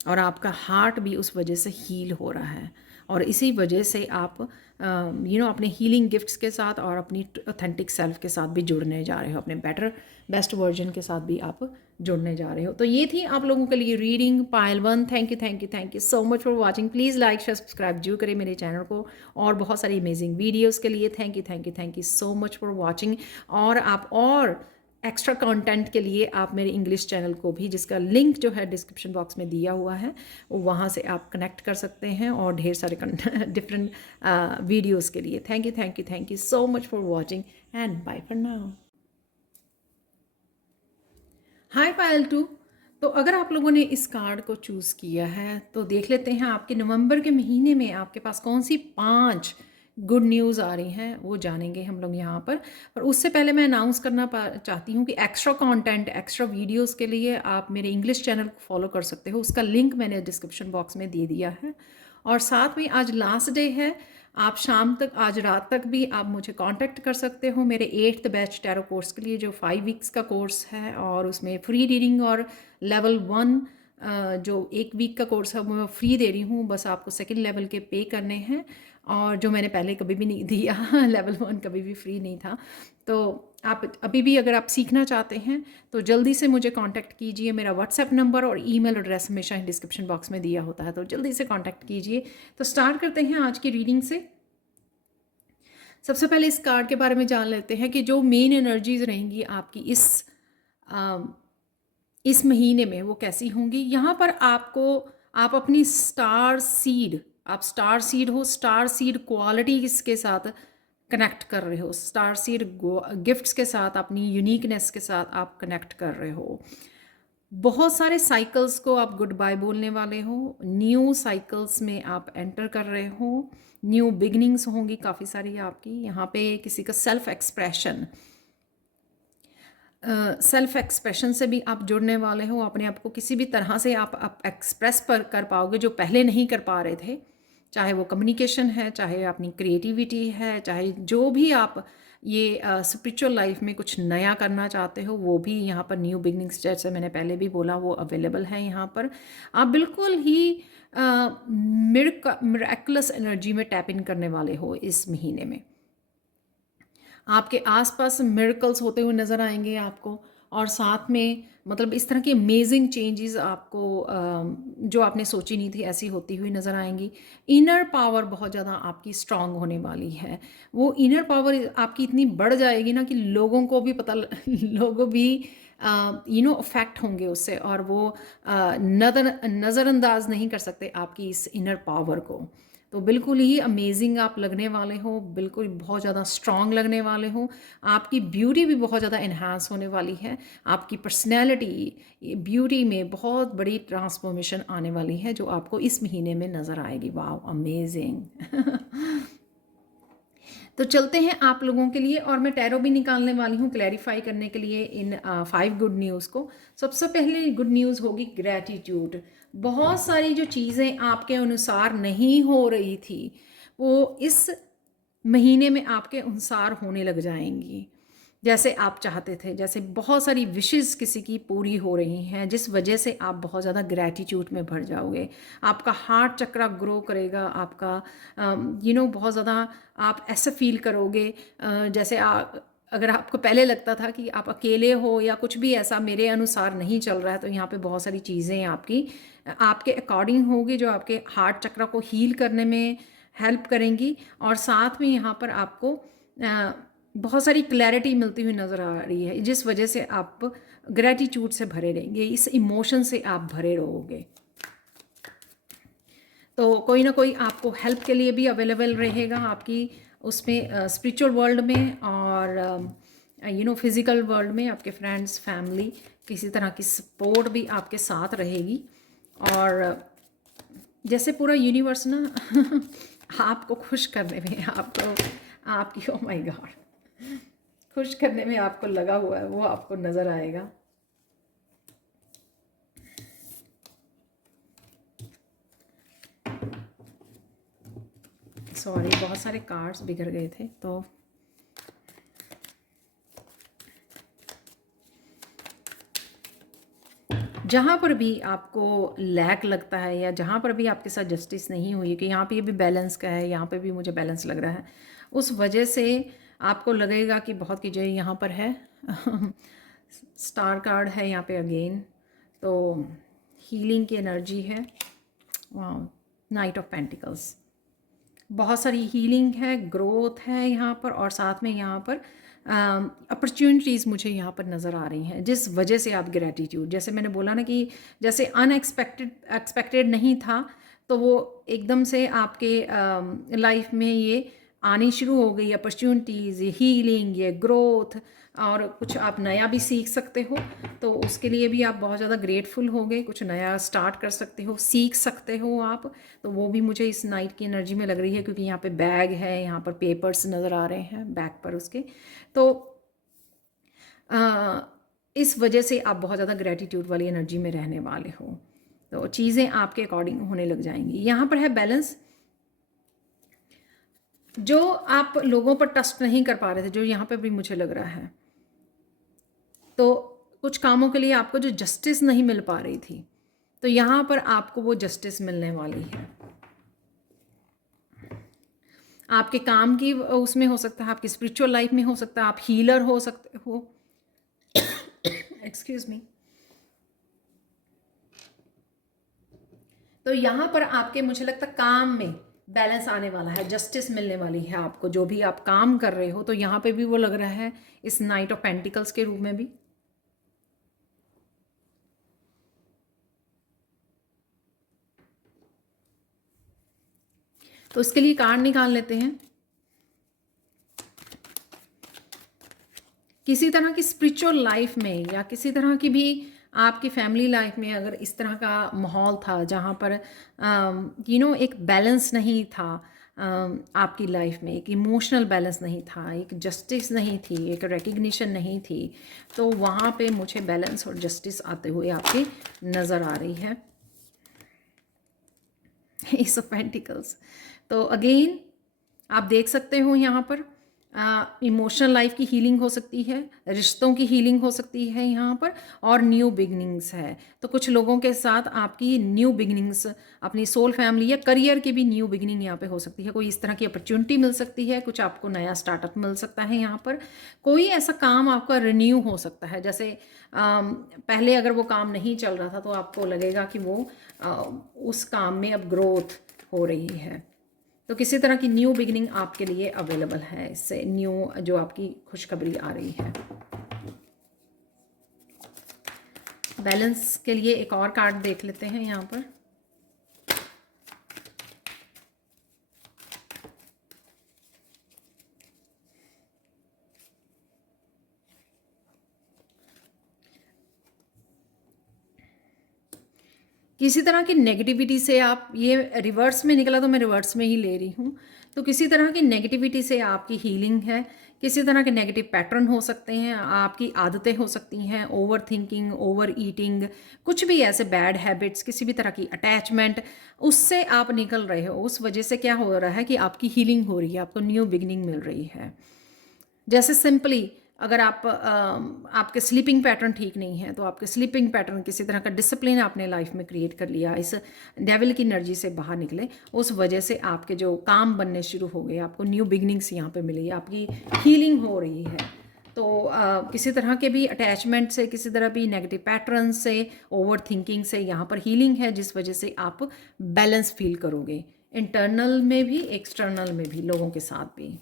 और आपका हार्ट भी उस वजह से हील हो रहा है, और इसी वजह से आप अपने हीलिंग गिफ्ट्स के साथ और अपनी ऑथेंटिक सेल्फ के साथ भी जुड़ने जा रहे हो, अपने बेटर बेस्ट वर्जन के साथ भी आप जुड़ने जा रहे हो। तो ये थी आप लोगों के लिए reading pile 1। Thank you thank you thank you so much for watching. Please like share subscribe जरूर करें मेरे चैनल को, और बहुत सारी अमेजिंग वीडियोज़ के लिए thank you thank you thank you so much for watching. और आप और एक्स्ट्रा कंटेंट के लिए आप मेरे इंग्लिश चैनल को भी, जिसका लिंक जो है डिस्क्रिप्शन बॉक्स में दिया हुआ है, वहाँ से आप कनेक्ट कर सकते हैं, और ढेर सारे डिफरेंट वीडियोस के लिए। Thank you so much for watching and bye for now. Hi Payal 2। तो अगर आप लोगों ने इस कार्ड को चूज़ किया है तो देख लेते हैं आपके नवंबर के महीने में आपके पास कौन सी 5 गुड न्यूज़ आ रही हैं, वो जानेंगे हम लोग यहाँ पर। और उससे पहले मैं अनाउंस करना चाहती हूँ कि एक्स्ट्रा कंटेंट, एक्स्ट्रा वीडियोस के लिए आप मेरे इंग्लिश चैनल को फॉलो कर सकते हो, उसका लिंक मैंने डिस्क्रिप्शन बॉक्स में दे दिया है। और साथ में आज लास्ट डे है, आप शाम तक, आज रात तक भी आप मुझे कांटेक्ट कर सकते हो मेरे 8th बैच टैरो कोर्स के लिए, जो 5 वीक्स का कोर्स है, और उसमें फ्री रीडिंग और लेवल 1 जो 1 वीक का कोर्स है वो मैं फ्री दे रही हूँ, बस आपको सेकंड लेवल के पे करने हैं, और जो मैंने पहले कभी भी नहीं दिया लेवल 1 कभी भी फ्री नहीं था। तो आप अभी भी अगर आप सीखना चाहते हैं तो जल्दी से मुझे कांटेक्ट कीजिए। मेरा व्हाट्सएप नंबर और ईमेल एड्रेस हमेशा डिस्क्रिप्शन बॉक्स में दिया होता है, तो जल्दी से कांटेक्ट कीजिए। तो स्टार्ट करते हैं आज की रीडिंग से। सबसे पहले इस कार्ड के बारे में जान लेते हैं कि जो मेन एनर्जीज रहेंगी आपकी इस महीने में वो कैसी होंगी। यहाँ पर आपको, आप अपनी स्टार सीड, आप स्टार सीड हो, स्टार सीड क्वालिटी इसके साथ कनेक्ट कर रहे हो, स्टार सीड गिफ्ट्स के साथ, अपनी यूनिकनेस के साथ आप कनेक्ट कर रहे हो। बहुत सारे साइकिल्स को आप गुड बाय बोलने वाले हो, न्यू साइकिल्स में आप एंटर कर रहे हो, न्यू बिगनिंग्स होंगी काफ़ी सारी आपकी। यहाँ पे किसी का सेल्फ एक्सप्रेशन से भी आप जुड़ने वाले हो, अपने आप को किसी भी तरह से आप एक्सप्रेस कर पाओगे जो पहले नहीं कर पा रहे थे, चाहे वो कम्युनिकेशन है, चाहे अपनी क्रिएटिविटी है, चाहे जो भी आप ये स्पिरिचुअल लाइफ में कुछ नया करना चाहते हो, वो भी यहाँ पर न्यू बिगनिंग्स जैसे मैंने पहले भी बोला वो अवेलेबल है यहाँ पर। आप बिल्कुल ही मिरेक्युलस एनर्जी में टैप इन करने वाले हो इस महीने में। आपके आसपास मिरेकल्स होते हुए नज़र आएंगे आपको, और साथ में मतलब इस तरह की अमेजिंग चेंजेस आपको जो आपने सोची नहीं थी ऐसी होती हुई नज़र आएंगी। इनर पावर बहुत ज़्यादा आपकी स्ट्रांग होने वाली है। वो इनर पावर आपकी इतनी बढ़ जाएगी ना कि लोगों को भी लोगों भी अफेक्ट होंगे उससे, और वो नज़रअंदाज नहीं कर सकते आपकी इस इनर पावर को। तो बिल्कुल ही अमेजिंग आप लगने वाले हो, बिल्कुल बहुत ज़्यादा स्ट्रॉन्ग लगने वाले हो। आपकी ब्यूटी भी बहुत ज़्यादा इन्हांस होने वाली है, आपकी पर्सनैलिटी ब्यूटी में बहुत बड़ी ट्रांसफॉर्मेशन आने वाली है जो आपको इस महीने में नज़र आएगी। वाह अमेजिंग। तो चलते हैं आप लोगों के लिए, और मैं टैरो भी निकालने वाली हूँ क्लैरिफाई करने के लिए इन 5 गुड न्यूज़ को। सबसे पहले गुड न्यूज़ होगी ग्रैटिट्यूड। बहुत सारी जो चीज़ें आपके अनुसार नहीं हो रही थी वो इस महीने में आपके अनुसार होने लग जाएंगी, जैसे आप चाहते थे। जैसे बहुत सारी विशेस किसी की पूरी हो रही हैं, जिस वजह से आप बहुत ज़्यादा ग्रैटिट्यूड में भर जाओगे। आपका हार्ट चक्रा ग्रो करेगा, आपका बहुत ज़्यादा आप ऐसा फील करोगे जैसे अगर आपको पहले लगता था कि आप अकेले हो या कुछ भी ऐसा मेरे अनुसार नहीं चल रहा है, तो यहाँ पे बहुत सारी चीज़ें आपके अकॉर्डिंग होगी जो आपके हार्ट चक्रा को हील करने में हेल्प करेंगी। और साथ में यहाँ पर आपको बहुत सारी क्लैरिटी मिलती हुई नज़र आ रही है, जिस वजह से आप ग्रैटिट्यूड से भरे रहेंगे, इस इमोशन से आप भरे रहोगे। तो कोई ना कोई आपको हेल्प के लिए भी अवेलेबल रहेगा आपकी उसमें स्पिरिचुअल वर्ल्ड में, और फिज़िकल वर्ल्ड में आपके फ्रेंड्स, फैमिली, किसी तरह की सपोर्ट भी आपके साथ रहेगी। और जैसे पूरा यूनिवर्स ना आपको खुश करने में, आपकी, ओ माय गॉड, खुश करने में आपको लगा हुआ है वो आपको नज़र आएगा। सॉरी, बहुत सारे कार्ड्स बिगड़ गए थे तो जहाँ पर भी आपको लैक लगता है या जहाँ पर भी आपके साथ जस्टिस नहीं हुई कि यहाँ पे ये भी बैलेंस का है, यहाँ पे भी मुझे बैलेंस लग रहा है, उस वजह से आपको लगेगा कि बहुत कीजिए। यहाँ पर है स्टार कार्ड है यहाँ पे अगेन, तो हीलिंग की एनर्जी है। नाइट ऑफ पेंटिकल्स, बहुत सारी हीलिंग है, ग्रोथ है यहाँ पर, और साथ में यहाँ पर अपॉर्चुनिटीज़ मुझे यहाँ पर नज़र आ रही हैं, जिस वजह से आप ग्रैटिट्यूड, जैसे मैंने बोला ना कि जैसे एक्सपेक्टेड नहीं था, तो वो एकदम से आपके लाइफ में ये आनी शुरू हो गई अपॉर्चुनिटीज़, ये हीलिंग, ये ग्रोथ, और कुछ आप नया भी सीख सकते हो, तो उसके लिए भी आप बहुत ज़्यादा ग्रेटफुल होगे। कुछ नया स्टार्ट कर सकते हो, सीख सकते हो आप, तो वो भी मुझे इस नाइट की एनर्जी में लग रही है, क्योंकि यहाँ पे बैग है, यहाँ पर पेपर्स नज़र आ रहे हैं बैग पर उसके, तो इस वजह से आप बहुत ज़्यादा ग्रेटिट्यूड वाली एनर्जी में रहने वाले हो, तो चीज़ें आपके अकॉर्डिंग होने लग जाएंगी। यहाँ पर है बैलेंस, जो आप लोगों पर ट्रस्ट नहीं कर पा रहे थे, जो यहाँ पे भी मुझे लग रहा है, तो कुछ कामों के लिए आपको जो जस्टिस नहीं मिल पा रही थी, तो यहाँ पर आपको वो जस्टिस मिलने वाली है। आपके काम की उसमें हो सकता है, आपकी स्पिरिचुअल लाइफ में हो सकता है, आप हीलर हो सकते हो एक्सक्यूज मी। तो यहाँ पर आपके मुझे लगता है काम में बैलेंस आने वाला है, जस्टिस मिलने वाली है आपको, जो भी आप काम कर रहे हो, तो यहाँ पे भी वो लग रहा है इस नाइट ऑफ पेंटिकल्स के रूप में भी। तो इसके लिए कार्ड निकाल लेते हैं। किसी तरह की स्पिरिचुअल लाइफ में या किसी तरह की भी आपकी फैमिली लाइफ में अगर इस तरह का माहौल था जहाँ पर एक बैलेंस नहीं था, आपकी लाइफ में एक इमोशनल बैलेंस नहीं था, एक जस्टिस नहीं थी, एक रिकग्निशन नहीं थी, तो वहाँ पे मुझे बैलेंस और जस्टिस आते हुए आपकी नज़र आ रही है। एस ऑफ पेंटिकल्स, तो अगेन आप देख सकते हो यहाँ पर इमोशनल लाइफ की हीलिंग हो सकती है, रिश्तों की हीलिंग हो सकती है यहाँ पर, और न्यू बिगनिंग्स है। तो कुछ लोगों के साथ आपकी न्यू बिगनिंग्स, अपनी सोल फैमिली या करियर की भी न्यू बिगनिंग यहाँ पे हो सकती है। कोई इस तरह की अपॉर्चुनिटी मिल सकती है, कुछ आपको नया स्टार्टअप मिल सकता है यहाँ पर, कोई ऐसा काम आपका रिन्यू हो सकता है। जैसे पहले अगर वो काम नहीं चल रहा था, तो आपको लगेगा कि वो उस काम में अब ग्रोथ हो रही है, तो किसी तरह की न्यू बिगिनिंग आपके लिए अवेलेबल है, इससे न्यू जो आपकी खुशखबरी आ रही है। बैलेंस के लिए एक और कार्ड देख लेते हैं यहाँ पर। किसी तरह की नेगेटिविटी से आप, ये रिवर्स में निकला तो मैं रिवर्स में ही ले रही हूँ, तो किसी तरह की नेगेटिविटी से आपकी हीलिंग है। किसी तरह के नेगेटिव पैटर्न हो सकते हैं, आपकी आदतें हो सकती हैं, ओवर थिंकिंग, ओवर ईटिंग, कुछ भी ऐसे बैड हैबिट्स, किसी भी तरह की अटैचमेंट, उससे आप निकल रहे हो। उस वजह से क्या हो रहा है कि आपकी हीलिंग हो रही है, आपको न्यू बिगिनिंग मिल रही है। जैसे सिंपली अगर आपके स्लीपिंग पैटर्न ठीक नहीं है, तो आपके स्लीपिंग पैटर्न, किसी तरह का डिसिप्लिन आपने लाइफ में क्रिएट कर लिया, इस डेविल की एनर्जी से बाहर निकले, उस वजह से आपके जो काम बनने शुरू हो गए, आपको न्यू बिगनिंग्स यहाँ पे मिली, आपकी हीलिंग हो रही है। तो किसी तरह के भी अटैचमेंट से, किसी तरह भी नेगेटिव पैटर्न से, ओवर थिंकिंग से यहाँ पर हीलिंग है, जिस वजह से आप बैलेंस फील करोगे, इंटरनल में भी, एक्सटर्नल में भी, लोगों के साथ भी।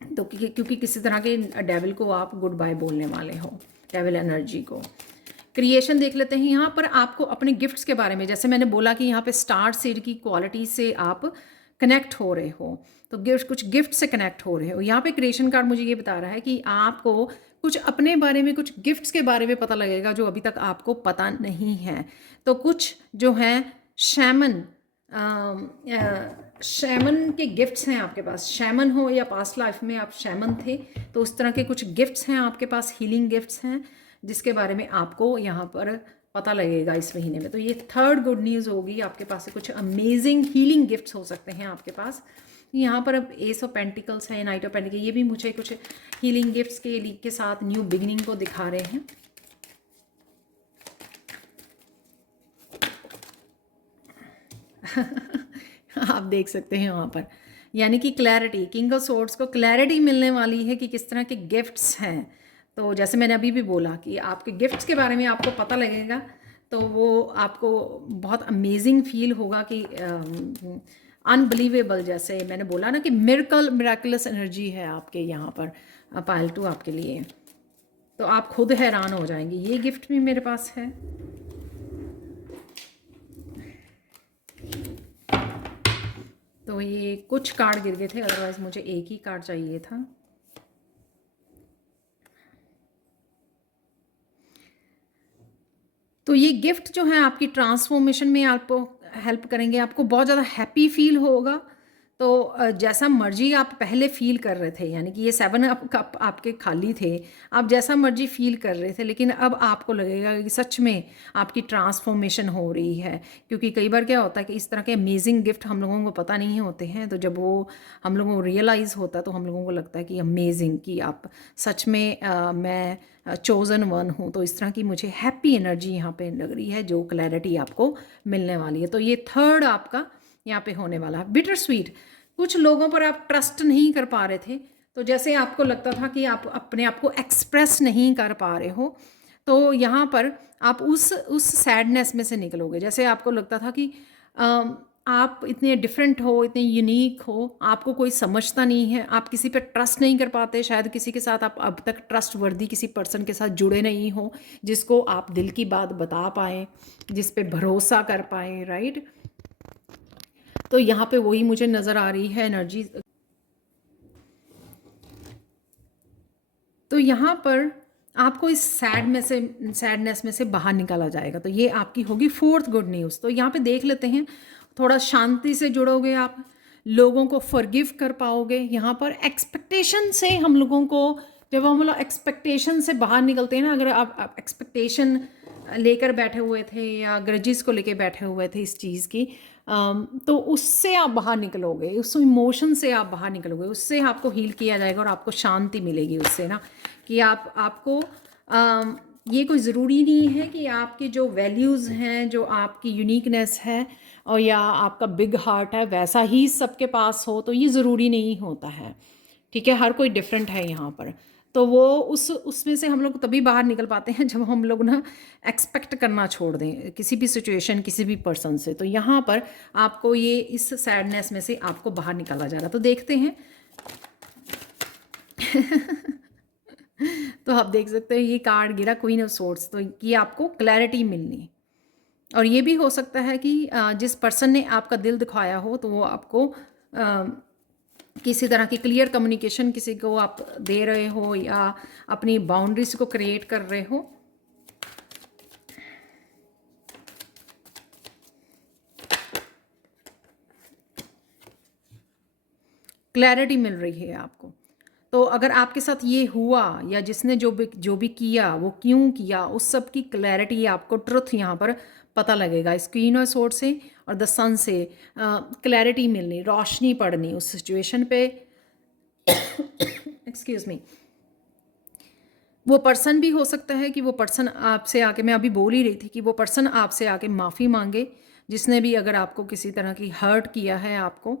तो क्योंकि किसी तरह के डेविल को आप गुड बाय बोलने वाले हो, डेविल एनर्जी को। क्रिएशन देख लेते हैं यहाँ पर। आपको अपने गिफ्ट्स के बारे में, जैसे मैंने बोला कि यहाँ पे स्टार सीड की क्वालिटी से आप कनेक्ट हो रहे हो, तो कुछ गिफ्ट से कनेक्ट हो रहे हो। यहाँ पे क्रिएशन कार्ड मुझे ये बता रहा है कि आपको कुछ अपने बारे में, कुछ गिफ्ट्स के बारे में पता लगेगा जो अभी तक आपको पता नहीं है। तो कुछ जो है शैमन शैमन के गिफ्ट्स हैं आपके पास। शैमन हो या पास्ट लाइफ में आप शैमन थे, तो उस तरह के कुछ गिफ्ट्स हैं आपके पास, हीलिंग गिफ्ट्स हैं, जिसके बारे में आपको यहाँ पर पता लगेगा इस महीने में। तो ये थर्ड गुड न्यूज़ होगी, आपके पास से कुछ अमेजिंग हीलिंग गिफ्ट्स हो सकते हैं आपके पास। यहाँ पर अब एस ऑफ पेंटिकल्स है, नाइट ऑफ पेंटिकल, ये भी मुझे कुछ हीलिंग गिफ्ट्स के साथ न्यू बिगिनिंग को दिखा रहे हैं। आप देख सकते हैं वहाँ पर, यानी कि क्लैरिटी, किंग ऑफ सोर्ड्स को क्लैरिटी मिलने वाली है कि किस तरह के गिफ्ट्स हैं। तो जैसे मैंने अभी भी बोला कि आपके गिफ्ट्स के बारे में आपको पता लगेगा, तो वो आपको बहुत अमेजिंग फील होगा कि अनबिलीवेबल, जैसे मैंने बोला ना कि मिराकुलस एनर्जी है आपके यहाँ पर पायलटू आपके लिए। तो आप खुद हैरान हो जाएंगे। ये गिफ्ट भी मेरे पास है। तो ये कुछ कार्ड गिर गए थे, अदरवाइज मुझे एक ही कार्ड चाहिए था। तो ये गिफ्ट जो है आपकी ट्रांसफॉर्मेशन में आपको हेल्प करेंगे, आपको बहुत ज़्यादा हैप्पी फील होगा। तो जैसा मर्जी आप पहले फील कर रहे थे, यानी कि ये 7 कप आपके खाली थे, आप जैसा मर्जी फील कर रहे थे, लेकिन अब आपको लगेगा कि सच में आपकी ट्रांसफॉर्मेशन हो रही है। क्योंकि कई बार क्या होता है कि इस तरह के अमेजिंग गिफ्ट हम लोगों को पता नहीं होते हैं, तो जब वो हम लोगों को रियलाइज़ होता है तो हम लोगों को लगता है कि अमेजिंग, कि आप सच में मैं चोज़न वन हूँ। तो इस तरह की मुझे हैप्पी एनर्जी यहाँ पे लग रही है, जो क्लैरिटी आपको मिलने वाली है। तो ये थर्ड आपका यहाँ पे होने वाला है। बिटर स्वीट, कुछ लोगों पर आप ट्रस्ट नहीं कर पा रहे थे, तो जैसे आपको लगता था कि आप अपने आप को एक्सप्रेस नहीं कर पा रहे हो, तो यहाँ पर आप उस सैडनेस में से निकलोगे। जैसे आपको लगता था कि आप इतने डिफरेंट हो, इतने यूनिक हो, आपको कोई समझता नहीं है, आप किसी पे ट्रस्ट नहीं कर पाते, शायद किसी के साथ आप अब तक ट्रस्ट वर्दी किसी पर्सन के साथ जुड़े नहीं हो, जिसको आप दिल की बात बता पाएँ, जिस पे भरोसा कर पाएँ, राइट। तो यहाँ पे वही मुझे नज़र आ रही है एनर्जी। तो यहाँ पर आपको इस सैडनेस में से बाहर निकाला जाएगा। तो ये आपकी होगी फोर्थ गुड न्यूज़। तो यहाँ पे देख लेते हैं, थोड़ा शांति से जुड़ोगे आप, लोगों को फॉरगिव कर पाओगे। यहाँ पर एक्सपेक्टेशन से हम लोगों को, जब हम लोग एक्सपेक्टेशन से बाहर निकलते हैं ना, अगर आप एक्सपेक्टेशन लेकर बैठे हुए थे या ग्रजेस को लेकर बैठे हुए थे इस चीज़ की, तो उससे आप बाहर निकलोगे, उस इमोशन से आप बाहर निकलोगे, उससे आपको हील किया जाएगा और आपको शांति मिलेगी उससे ना, कि आपको ये कोई ज़रूरी नहीं है कि आपकी जो वैल्यूज़ हैं, जो आपकी यूनिकनेस है और या आपका बिग हार्ट है वैसा ही सबके पास हो, तो ये ज़रूरी नहीं होता है। ठीक है, हर कोई डिफरेंट है यहाँ पर। तो वो उसमें से हम लोग तभी बाहर निकल पाते हैं जब हम लोग ना एक्सपेक्ट करना छोड़ दें किसी भी सिचुएशन, किसी भी पर्सन से। तो यहाँ पर आपको ये इस सैडनेस में से आपको बाहर निकाला जा रहा। तो देखते हैं। तो आप देख सकते हैं ये कार्ड गिरा, क्वीन ऑफ सोर्ड्स। तो ये आपको क्लैरिटी मिलनी, और ये भी हो सकता है कि जिस पर्सन ने आपका दिल दिखाया हो, तो वो आपको किसी तरह की क्लियर कम्युनिकेशन किसी को आप दे रहे हो या अपनी बाउंड्रीज को क्रिएट कर रहे हो। क्लैरिटी मिल रही है आपको। तो अगर आपके साथ ये हुआ या जिसने जो भी किया वो क्यों किया, उस सब की क्लैरिटी आपको, ट्रुथ यहाँ पर पता लगेगा। इस क्वीन ऑफ सोर्ड से और द सन से क्लैरिटी मिलनी, रोशनी पड़नी उस सिचुएशन पे। Excuse me. वो पर्सन भी हो सकता है कि वो पर्सन आपसे आके, मैं अभी बोल ही रही थी कि वो पर्सन आपसे आके माफ़ी मांगे, जिसने भी अगर आपको किसी तरह की हर्ट किया है, आपको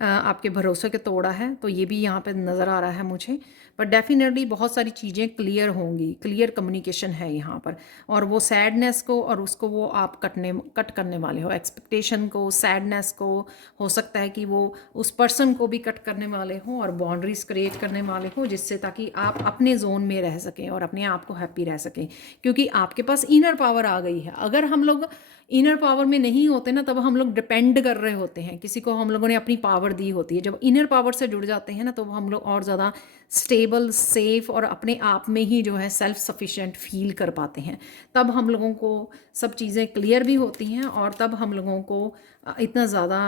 आपके भरोसे के तोड़ा है। तो ये भी यहाँ पे नज़र आ रहा है मुझे। पर डेफिनेटली बहुत सारी चीज़ें क्लियर होंगी, क्लियर कम्युनिकेशन है यहाँ पर। और वो सैडनेस को और उसको वो आप कट करने वाले हो, एक्सपेक्टेशन को, सैडनेस को, हो सकता है कि वो उस पर्सन को भी कट करने वाले हो और बाउंड्रीज क्रिएट करने वाले हो, जिससे ताकि आप अपने जोन में रह सकें और अपने आप को हैप्पी रह सकें। क्योंकि आपके पास इनर पावर आ गई है। अगर हम लोग इनर पावर में नहीं होते ना, तब हम लोग डिपेंड कर रहे होते हैं, किसी को हम लोगों ने अपनी पावर दी होती है। जब इनर पावर से जुड़ जाते हैं ना, तो हम लोग और ज़्यादा स्टेबल, सेफ और अपने आप में ही जो है सेल्फ सफिशिएंट फील कर पाते हैं। तब हम लोगों को सब चीज़ें क्लियर भी होती हैं, और तब हम लोगों को इतना ज़्यादा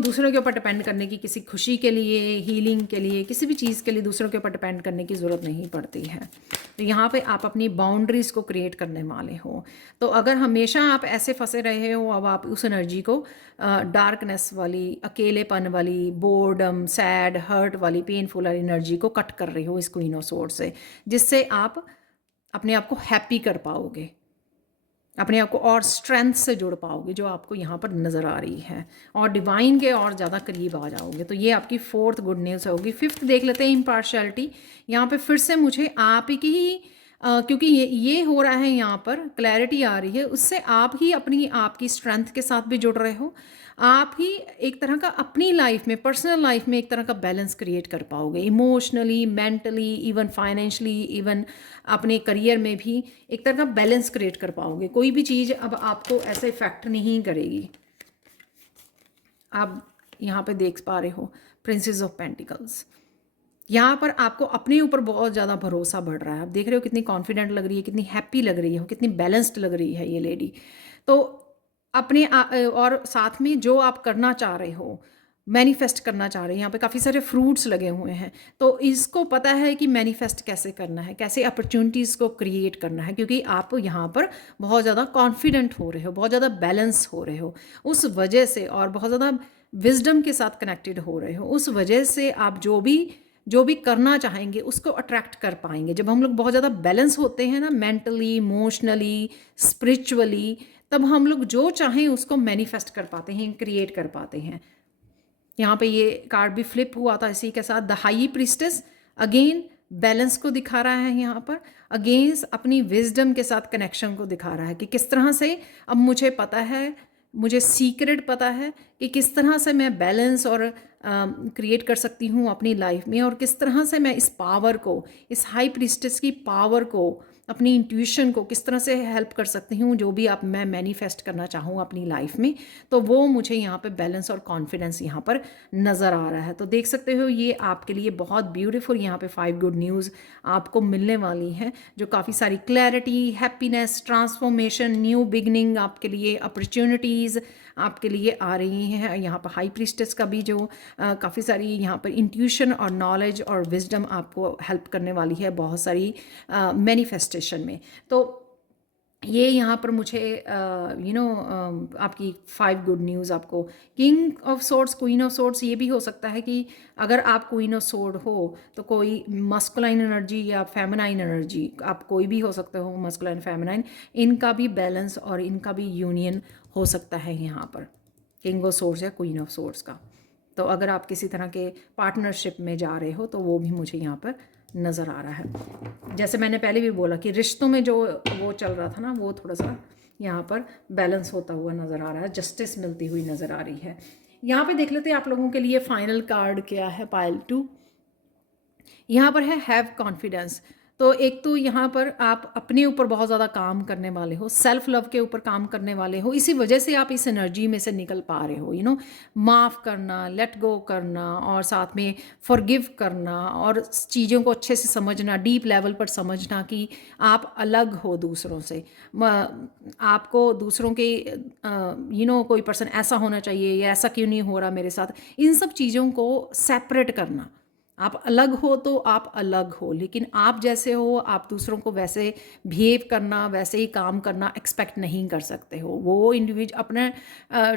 दूसरों के ऊपर डिपेंड करने की, किसी खुशी के लिए, हीलिंग के लिए, किसी भी चीज़ के लिए दूसरों के ऊपर डिपेंड करने की ज़रूरत नहीं पड़ती है। तो यहाँ पे आप अपनी बाउंड्रीज़ को क्रिएट करने वाले हो। तो अगर हमेशा आप ऐसे फंसे रहे हो, अब आप उस एनर्जी को डार्कनेस वाली, अकेलेपन वाली, बोर्डम, सैड, हर्ट वाली, पेनफुल वाली एनर्जी को कट कर रहे हो इस क्वीन ऑफ सोर्ड से, जिससे आप अपने आप को हैप्पी कर पाओगे, अपने आप को और स्ट्रेंथ से जुड़ पाओगे, जो आपको यहाँ पर नज़र आ रही है, और डिवाइन के और ज़्यादा करीब आ जाओगे। तो ये आपकी फोर्थ गुड न्यूज़ होगी। फिफ्थ देख लेते हैं, इम्पार्शियलिटी। यहाँ पे फिर से मुझे आप की ही क्योंकि ये हो रहा है, यहाँ पर क्लैरिटी आ रही है, उससे आप ही अपनी आपकी स्ट्रेंथ के साथ भी जुड़ रहे हो। आप ही एक तरह का अपनी लाइफ में, पर्सनल लाइफ में एक तरह का बैलेंस क्रिएट कर पाओगे, emotionally, mentally, even financially, even अपने करियर में भी एक तरह का बैलेंस क्रिएट कर पाओगे। कोई भी चीज़ अब आपको ऐसे इफेक्ट नहीं करेगी। आप यहाँ पे देख पा रहे हो प्रिंसेस ऑफ पेंटिकल्स। यहाँ पर आपको अपने ऊपर बहुत ज़्यादा भरोसा बढ़ रहा है। आप देख रहे हो कितनी कॉन्फिडेंट लग रही है, कितनी हैप्पी लग रही है, कितनी बैलेंस्ड लग रही है ये लेडी। तो अपने और साथ में जो आप करना चाह रहे हो, मैनिफेस्ट करना चाह रहे हैं, यहाँ पे काफ़ी सारे फ्रूट्स लगे हुए हैं। तो इसको पता है कि मैनिफेस्ट कैसे करना है, कैसे अपॉर्चुनिटीज़ को क्रिएट करना है, क्योंकि आप यहाँ पर बहुत ज़्यादा कॉन्फिडेंट हो रहे हो, बहुत ज़्यादा बैलेंस हो रहे हो उस वजह से, और बहुत ज़्यादा विजडम के साथ कनेक्टेड हो रहे हो उस वजह से। आप जो भी करना चाहेंगे उसको अट्रैक्ट कर पाएंगे। जब हम लोग बहुत ज़्यादा बैलेंस होते हैं ना, मेंटली, इमोशनली, स्पिरिचुअली, तब हम लोग जो चाहें उसको मैनिफेस्ट कर पाते हैं, क्रिएट कर पाते हैं। यहाँ पे ये कार्ड भी फ्लिप हुआ था इसी के साथ, the high priestess. Again balance को दिखा रहा है यहाँ पर, अगेंस्ट अपनी विजडम के साथ कनेक्शन को दिखा रहा है कि किस तरह से अब मुझे पता है, मुझे सीक्रेट पता है कि किस तरह से मैं बैलेंस और क्रिएट कर सकती हूँ अपनी लाइफ में, और किस तरह से मैं इस पावर को, इस हाई प्रीस्टेस की पावर को, अपनी इंट्यूशन को किस तरह से हेल्प कर सकती हूँ, जो भी आप मैं मैनिफेस्ट करना चाहूँ अपनी लाइफ में। तो वो मुझे यहाँ पे बैलेंस और कॉन्फिडेंस यहाँ पर नज़र आ रहा है। तो देख सकते हो ये आपके लिए बहुत ब्यूटीफुल यहाँ पे 5 गुड न्यूज़ आपको मिलने वाली हैं, जो काफ़ी सारी clarity, happiness, transformation, new beginning आपके लिए, अपॉर्चुनिटीज़ आपके लिए आ रही हैं। यहाँ पर हाई प्रीस्टेस का भी जो काफ़ी सारी यहाँ पर इंट्यूशन और नॉलेज और विजडम आपको हेल्प करने वाली है बहुत सारी मैनिफेस्टेशन में। तो ये यहाँ पर मुझे आपकी 5 गुड न्यूज़ आपको, king of swords, queen of swords. ये भी हो सकता है कि अगर आप क्वीन ऑफ सोर्ड हो तो कोई मस्कुलाइन एनर्जी या फेमिनाइन एनर्जी, आप कोई भी हो सकते हो, मस्कुलाइन, फेमिनाइन, इनका भी बैलेंस और इनका भी यूनियन हो सकता है यहाँ पर, किंग ऑफ सोर्ड्स या क्वीन ऑफ सोर्ड्स का। तो अगर आप किसी तरह के पार्टनरशिप में जा रहे हो तो वो भी मुझे यहाँ पर नज़र आ रहा है। जैसे मैंने पहले भी बोला कि रिश्तों में जो वो चल रहा था ना, वो थोड़ा सा यहाँ पर बैलेंस होता हुआ नज़र आ रहा है, जस्टिस मिलती हुई नज़र आ रही है। यहाँ पे देख लेते हैं आप लोगों के लिए फाइनल कार्ड क्या है, पाइल 2। यहाँ पर है हैव कॉन्फिडेंस। तो एक तो यहाँ पर आप अपने ऊपर बहुत ज़्यादा काम करने वाले हो, सेल्फ लव के ऊपर काम करने वाले हो, इसी वजह से आप इस एनर्जी में से निकल पा रहे हो। माफ़ करना, लेट गो करना, और साथ में फॉरगिव करना, और चीज़ों को अच्छे से समझना, डीप लेवल पर समझना कि आप अलग हो दूसरों से। आपको दूसरों के कोई पर्सन ऐसा होना चाहिए या ऐसा क्यों नहीं हो रहा मेरे साथ, इन सब चीज़ों को सेपरेट करना। आप अलग हो तो आप अलग हो, लेकिन आप जैसे हो आप दूसरों को वैसे बिहेव करना, वैसे ही काम करना एक्सपेक्ट नहीं कर सकते हो। वो इंडिविजुअल अपना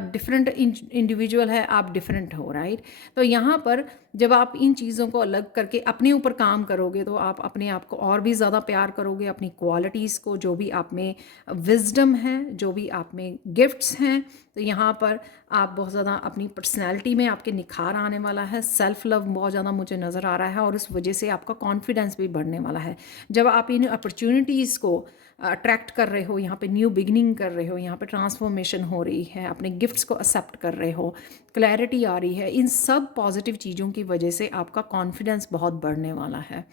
डिफरेंट इंडिविजुअल है, आप डिफरेंट हो, राइट। तो यहाँ पर जब आप इन चीज़ों को अलग करके अपने ऊपर काम करोगे तो आप अपने आप को और भी ज़्यादा प्यार करोगे, अपनी क्वालिटीज़ को, जो भी आप में विजडम है, जो भी आप में गिफ्ट्स हैं। तो यहाँ पर आप बहुत ज़्यादा अपनी पर्सनैलिटी में आपके निखार आने वाला है, सेल्फ लव बहुत ज़्यादा मुझे नज़र आ रहा है, और उस वजह से आपका कॉन्फिडेंस भी बढ़ने वाला है। जब आप इन अपॉर्चुनिटीज़ को अट्रैक्ट कर रहे हो, यहाँ पे न्यू बिगनिंग कर रहे हो, यहाँ पे ट्रांसफॉर्मेशन हो रही है, अपने गिफ्ट्स को एक्सेप्ट कर रहे हो, क्लैरिटी आ रही है, इन सब पॉजिटिव चीज़ों की वजह से आपका कॉन्फिडेंस बहुत बढ़ने वाला है।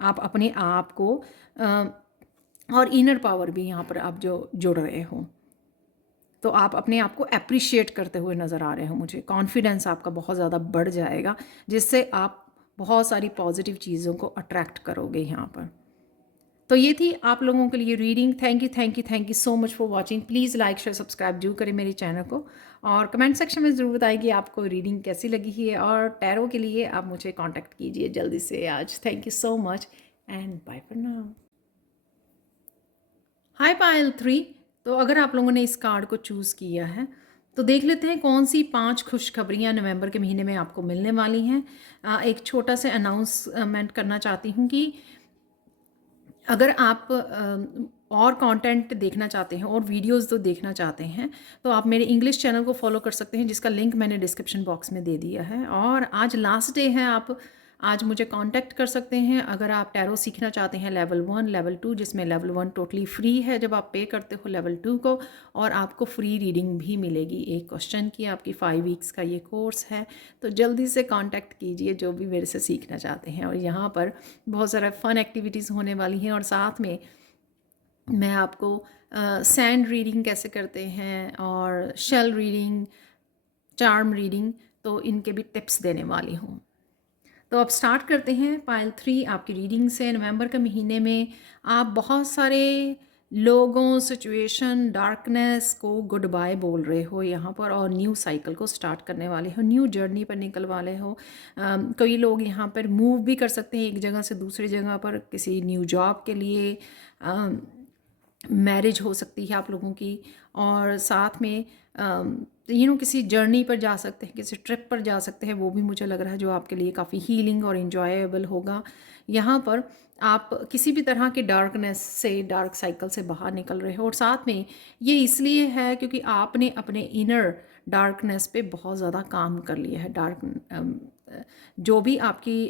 आप अपने आप को और इनर पावर भी यहाँ पर आप जो जुड़ रहे हो, तो आप अपने आप को अप्रिशिएट करते हुए नज़र आ रहे हो मुझे। कॉन्फिडेंस आपका बहुत ज़्यादा बढ़ जाएगा, जिससे आप बहुत सारी पॉजिटिव चीज़ों को अट्रैक्ट करोगे यहाँ पर। तो ये थी आप लोगों के लिए reading. Thank you thank you thank you so much for watching. Please like share subscribe जरूर करें मेरे चैनल को, और कमेंट सेक्शन में ज़रूर बताएं कि आपको रीडिंग कैसी लगी है, और टैरो के लिए आप मुझे कांटेक्ट कीजिए जल्दी से आज। Thank you so much and bye for now. Hi Payal 3। तो अगर आप लोगों ने इस कार्ड को चूज़ किया है तो देख लेते हैं कौन सी 5 खुशखबरियाँ नवंबर के महीने में आपको मिलने वाली हैं। एक छोटा सा अनाउंसमेंट करना चाहती हूँ कि अगर आप और कंटेंट देखना चाहते हैं और वीडियोस तो देखना चाहते हैं, तो आप मेरे इंग्लिश चैनल को फॉलो कर सकते हैं, जिसका लिंक मैंने डिस्क्रिप्शन बॉक्स में दे दिया है। और आज लास्ट डे है, आप आज मुझे कांटेक्ट कर सकते हैं अगर आप टैरो सीखना चाहते हैं लेवल 1 लेवल 2, जिसमें लेवल 1 टोटली फ्री है जब आप पे करते हो लेवल 2 को, और आपको फ्री रीडिंग भी मिलेगी एक क्वेश्चन की। आपकी 5 वीक्स का ये कोर्स है, तो जल्दी से कांटेक्ट कीजिए जो भी मेरे से सीखना चाहते हैं। और यहाँ पर बहुत सारा फ़न एक्टिविटीज़ होने वाली हैं, और साथ में मैं आपको सैंड रीडिंग कैसे करते हैं और शेल रीडिंग, चार्म रीडिंग, तो इनके भी टिप्स देने वाली हूँ। तो अब स्टार्ट करते हैं पायल 3 आपकी रीडिंग से। नवंबर के महीने में आप बहुत सारे लोगों, सिचुएशन, डार्कनेस को गुड बाय बोल रहे हो यहाँ पर, और न्यू साइकिल को स्टार्ट करने वाले हो, न्यू जर्नी पर निकल वाले हो। कई लोग यहाँ पर मूव भी कर सकते हैं एक जगह से दूसरी जगह पर, किसी न्यू जॉब के लिए, मैरिज हो सकती है आप लोगों की, और साथ में किसी जर्नी पर जा सकते हैं, किसी ट्रिप पर जा सकते हैं, वो भी मुझे लग रहा है जो आपके लिए काफ़ी हीलिंग और इन्जॉयबल होगा। यहाँ पर आप किसी भी तरह के डार्कनेस से, डार्क साइकिल से बाहर निकल रहे हो, और साथ में ये इसलिए है क्योंकि आपने अपने इनर डार्कनेस पे बहुत ज़्यादा काम कर लिया है। जो भी आपकी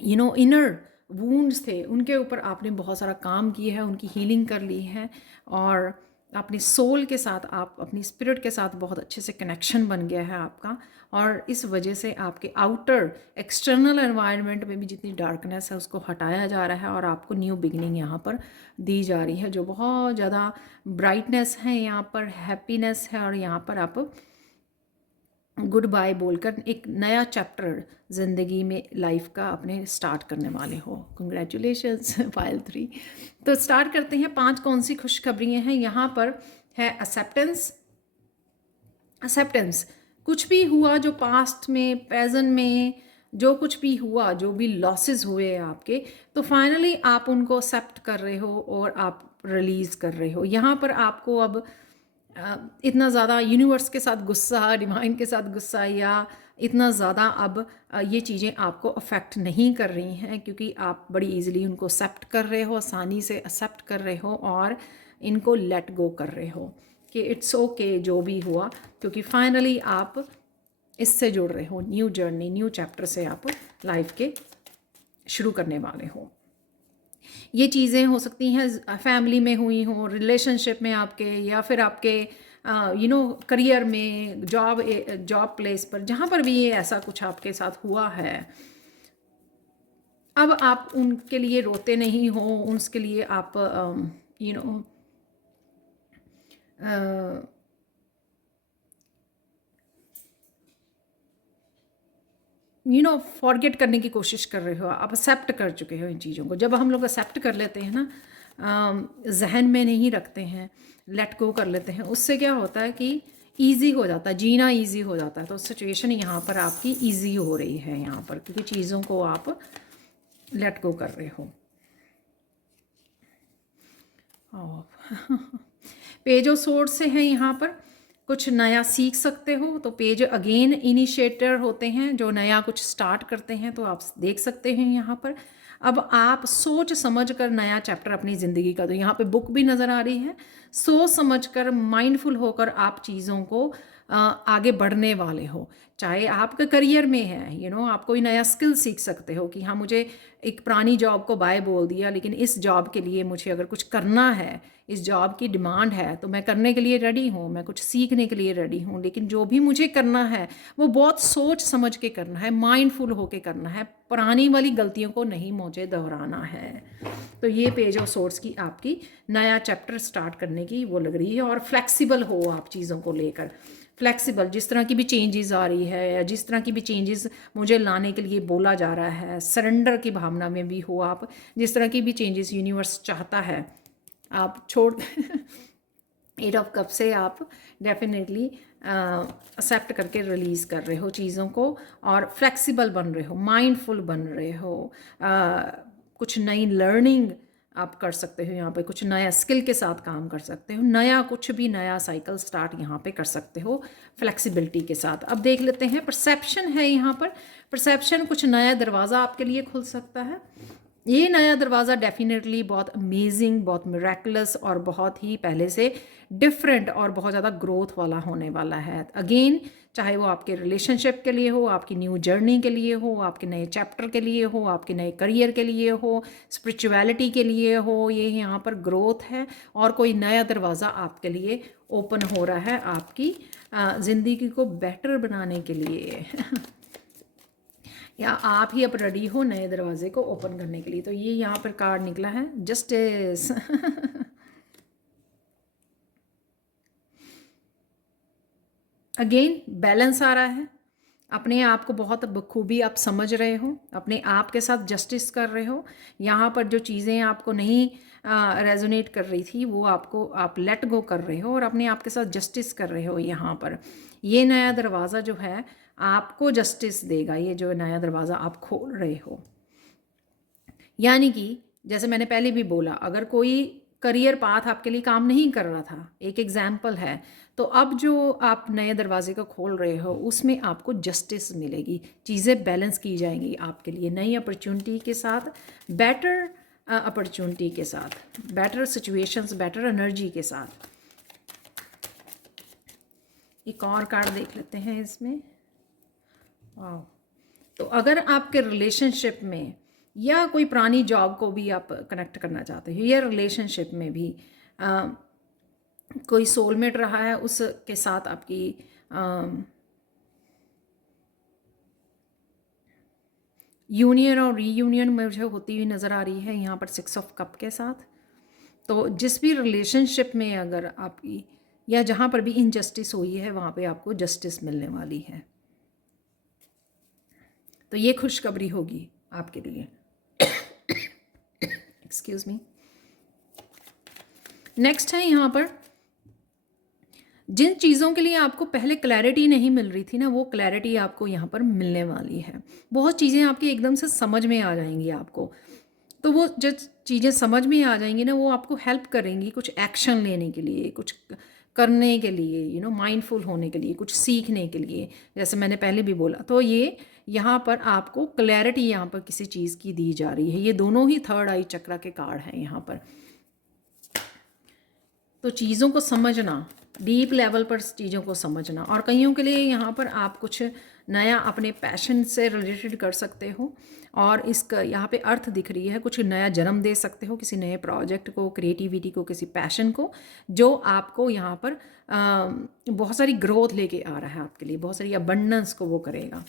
इनर वूंड्स थे, उनके ऊपर आपने बहुत सारा काम किया है, उनकी हीलिंग कर ली है, और अपनी सोल के साथ, आप अपनी स्पिरिट के साथ बहुत अच्छे से कनेक्शन बन गया है आपका। और इस वजह से आपके आउटर एक्सटर्नल एनवायरनमेंट में भी जितनी डार्कनेस है उसको हटाया जा रहा है, और आपको न्यू बिगनिंग यहाँ पर दी जा रही है, जो बहुत ज़्यादा ब्राइटनेस है यहाँ पर, हैप्पीनेस है, और यहाँ पर आप गुड बाय बोलकर एक नया चैप्टर ज़िंदगी में लाइफ का अपने स्टार्ट करने वाले हो। कंग्रेचुलेशंस पायल 3। तो स्टार्ट करते हैं 5 कौन सी खुशखबरियाँ हैं। यहाँ पर है एक्सेप्टेंस। एक्सेप्टेंस, कुछ भी हुआ जो पास्ट में, प्रेजेंट में जो कुछ भी हुआ, जो भी लॉसेस हुए आपके, तो फाइनली आप उनको एक्सेप्ट कर रहे हो और आप रिलीज़ कर रहे हो। यहाँ पर आपको अब इतना ज़्यादा यूनिवर्स के साथ गुस्सा, डिवाइन के साथ गुस्सा, या इतना ज़्यादा अब ये चीज़ें आपको अफेक्ट नहीं कर रही हैं, क्योंकि आप बड़ी इजीली उनको एक्सेप्ट कर रहे हो, आसानी से एक्सेप्ट कर रहे हो, और इनको लेट गो कर रहे हो कि इट्स ओके जो भी हुआ, क्योंकि फाइनली आप इससे जुड़ रहे हो, न्यू जर्नी, न्यू चैप्टर से आप लाइफ के शुरू करने वाले हो। ये चीज़ें हो सकती हैं फैमिली में हुई हो, रिलेशनशिप में आपके, या फिर आपके करियर में, जॉब प्लेस पर, जहाँ पर भी ये ऐसा कुछ आपके साथ हुआ है, अब आप उनके लिए रोते नहीं हो, उसके लिए आप फॉरगेट करने की कोशिश कर रहे हो, आप एक्सेप्ट कर चुके हो इन चीज़ों को। जब हम लोग एक्सेप्ट कर लेते हैं ना, जहन में नहीं रखते हैं, लेट गो कर लेते हैं, उससे क्या होता है कि ईजी हो जाता है, जीना ईजी हो जाता है। तो सिचुएशन यहाँ पर आपकी ईजी हो रही है यहाँ पर, क्योंकि चीज़ों को आप लेट गो कर रहे हो। पेज ऑफ सोर्ड से हैं यहाँ पर, कुछ नया सीख सकते हो, तो पेज अगेन इनिशिएटर होते हैं जो नया कुछ स्टार्ट करते हैं, तो आप देख सकते हैं यहाँ पर। अब आप सोच समझ कर नया चैप्टर अपनी ज़िंदगी का, तो यहाँ पे बुक भी नज़र आ रही है, सोच समझकर माइंडफुल होकर आप चीज़ों को आगे बढ़ने वाले हो। चाहे आपके करियर में है, आप कोई नया स्किल सीख सकते हो कि हाँ, मुझे एक पुरानी जॉब को बाय बोल दिया, लेकिन इस जॉब के लिए मुझे अगर कुछ करना है, इस जॉब की डिमांड है, तो मैं करने के लिए रेडी हूँ, मैं कुछ सीखने के लिए रेडी हूँ। लेकिन जो भी मुझे करना है वो बहुत सोच समझ के करना है, माइंडफुल होके करना है, पुरानी वाली गलतियों को नहीं मुझे दोहराना है। तो ये पेज ऑफ सोर्स की आपकी नया चैप्टर स्टार्ट करने की वो लग रही है। और फ्लेक्सिबल हो आप चीज़ों को लेकर, फ्लेक्सिबल, जिस तरह की भी चेंजेस आ रही है या जिस तरह की भी चेंजेस मुझे लाने के लिए बोला जा रहा है, सरेंडर की भावना में भी हो आप। जिस तरह की भी चेंजेस यूनिवर्स चाहता है आप छोड़ 8 ऑफ कप से आप डेफिनेटली एक्सेप्ट करके रिलीज़ कर रहे हो चीज़ों को, और फ्लेक्सिबल बन रहे हो, माइंडफुल बन रहे हो। कुछ नई लर्निंग आप कर सकते हो यहाँ पे, कुछ नया स्किल के साथ काम कर सकते हो, नया कुछ भी नया साइकिल स्टार्ट यहाँ पे कर सकते हो फ्लेक्सिबिलिटी के साथ। अब देख लेते हैं परसेप्शन है यहाँ पर। परसेप्शन, कुछ नया दरवाज़ा आपके लिए खुल सकता है। ये नया दरवाज़ा डेफिनेटली बहुत अमेजिंग, बहुत मिरेकुलस और बहुत ही पहले से डिफरेंट और बहुत ज़्यादा ग्रोथ वाला होने वाला है। अगेन, चाहे वो आपके रिलेशनशिप के लिए हो, आपकी न्यू जर्नी के लिए हो, आपके नए चैप्टर के लिए हो, आपके नए करियर के लिए हो, स्पिरिचुअलिटी के लिए हो, ये यहाँ पर ग्रोथ है और कोई नया दरवाज़ा आपके लिए ओपन हो रहा है आपकी ज़िंदगी को बेटर बनाने के लिए या आप ही अब रेडी हो नए दरवाजे को ओपन करने के लिए। तो ये यहाँ पर कार्ड निकला है जस्टिस अगेन बैलेंस आ रहा है। अपने आप को बहुत बखूबी आप समझ रहे हो, अपने आप के साथ जस्टिस कर रहे हो। यहाँ पर जो चीज़ें आपको नहीं रेजोनेट कर रही थी वो आपको आप लेट गो कर रहे हो और अपने आप के साथ जस्टिस कर रहे हो। यहाँ पर ये नया दरवाज़ा जो है आपको जस्टिस देगा, ये जो नया दरवाज़ा आप खोल रहे हो। यानी कि जैसे मैंने पहले भी बोला, अगर कोई करियर पाथ आपके लिए काम नहीं कर रहा था, एक एग्जाम्पल है, तो अब जो आप नए दरवाजे को खोल रहे हो उसमें आपको जस्टिस मिलेगी, चीज़ें बैलेंस की जाएंगी आपके लिए नई अपॉर्चुनिटी के साथ, बेटर अपॉर्चुनिटी के साथ, बेटर सिचुएशंस, बेटर एनर्जी के साथ। एक और कार्ड देख लेते हैं इसमें। वाह, तो अगर आपके रिलेशनशिप में या कोई पुरानी जॉब को भी आप कनेक्ट करना चाहते हो या रिलेशनशिप में भी कोई सोलमेट रहा है उसके साथ आपकी यूनियन और रीयूनियन मुझे होती हुई नज़र आ रही है यहाँ पर 6 ऑफ कप के साथ। तो जिस भी रिलेशनशिप में अगर आपकी या जहाँ पर भी इनजस्टिस हुई है वहाँ पे आपको जस्टिस मिलने वाली है। तो ये खुशखबरी होगी आपके लिए। Excuse me. नेक्स्ट है यहाँ पर जिन चीज़ों के लिए आपको पहले क्लैरिटी नहीं मिल रही थी ना, वो क्लैरिटी आपको यहाँ पर मिलने वाली है। बहुत चीज़ें आपकी एकदम से समझ में आ जाएंगी आपको। तो वो जो चीज़ें समझ में आ जाएंगी ना, वो आपको हेल्प करेंगी कुछ एक्शन लेने के लिए, कुछ करने के लिए, माइंडफुल होने के लिए, कुछ सीखने के लिए, जैसे मैंने पहले भी बोला। तो ये यहाँ पर आपको क्लैरिटी यहाँ पर किसी चीज़ की दी जा रही है। ये दोनों ही थर्ड आई चक्रा के कार्ड हैं यहाँ पर। तो चीज़ों को समझना, डीप लेवल पर चीज़ों को समझना, और कईयों के लिए यहाँ पर आप कुछ नया अपने पैशन से रिलेटेड कर सकते हो और इसका यहाँ पे अर्थ दिख रही है, कुछ नया जन्म दे सकते हो किसी नए प्रोजेक्ट को, क्रिएटिविटी को, किसी पैशन को, जो आपको यहाँ पर बहुत सारी ग्रोथ लेके आ रहा है आपके लिए, बहुत सारी अबंडेंस को वो करेगा।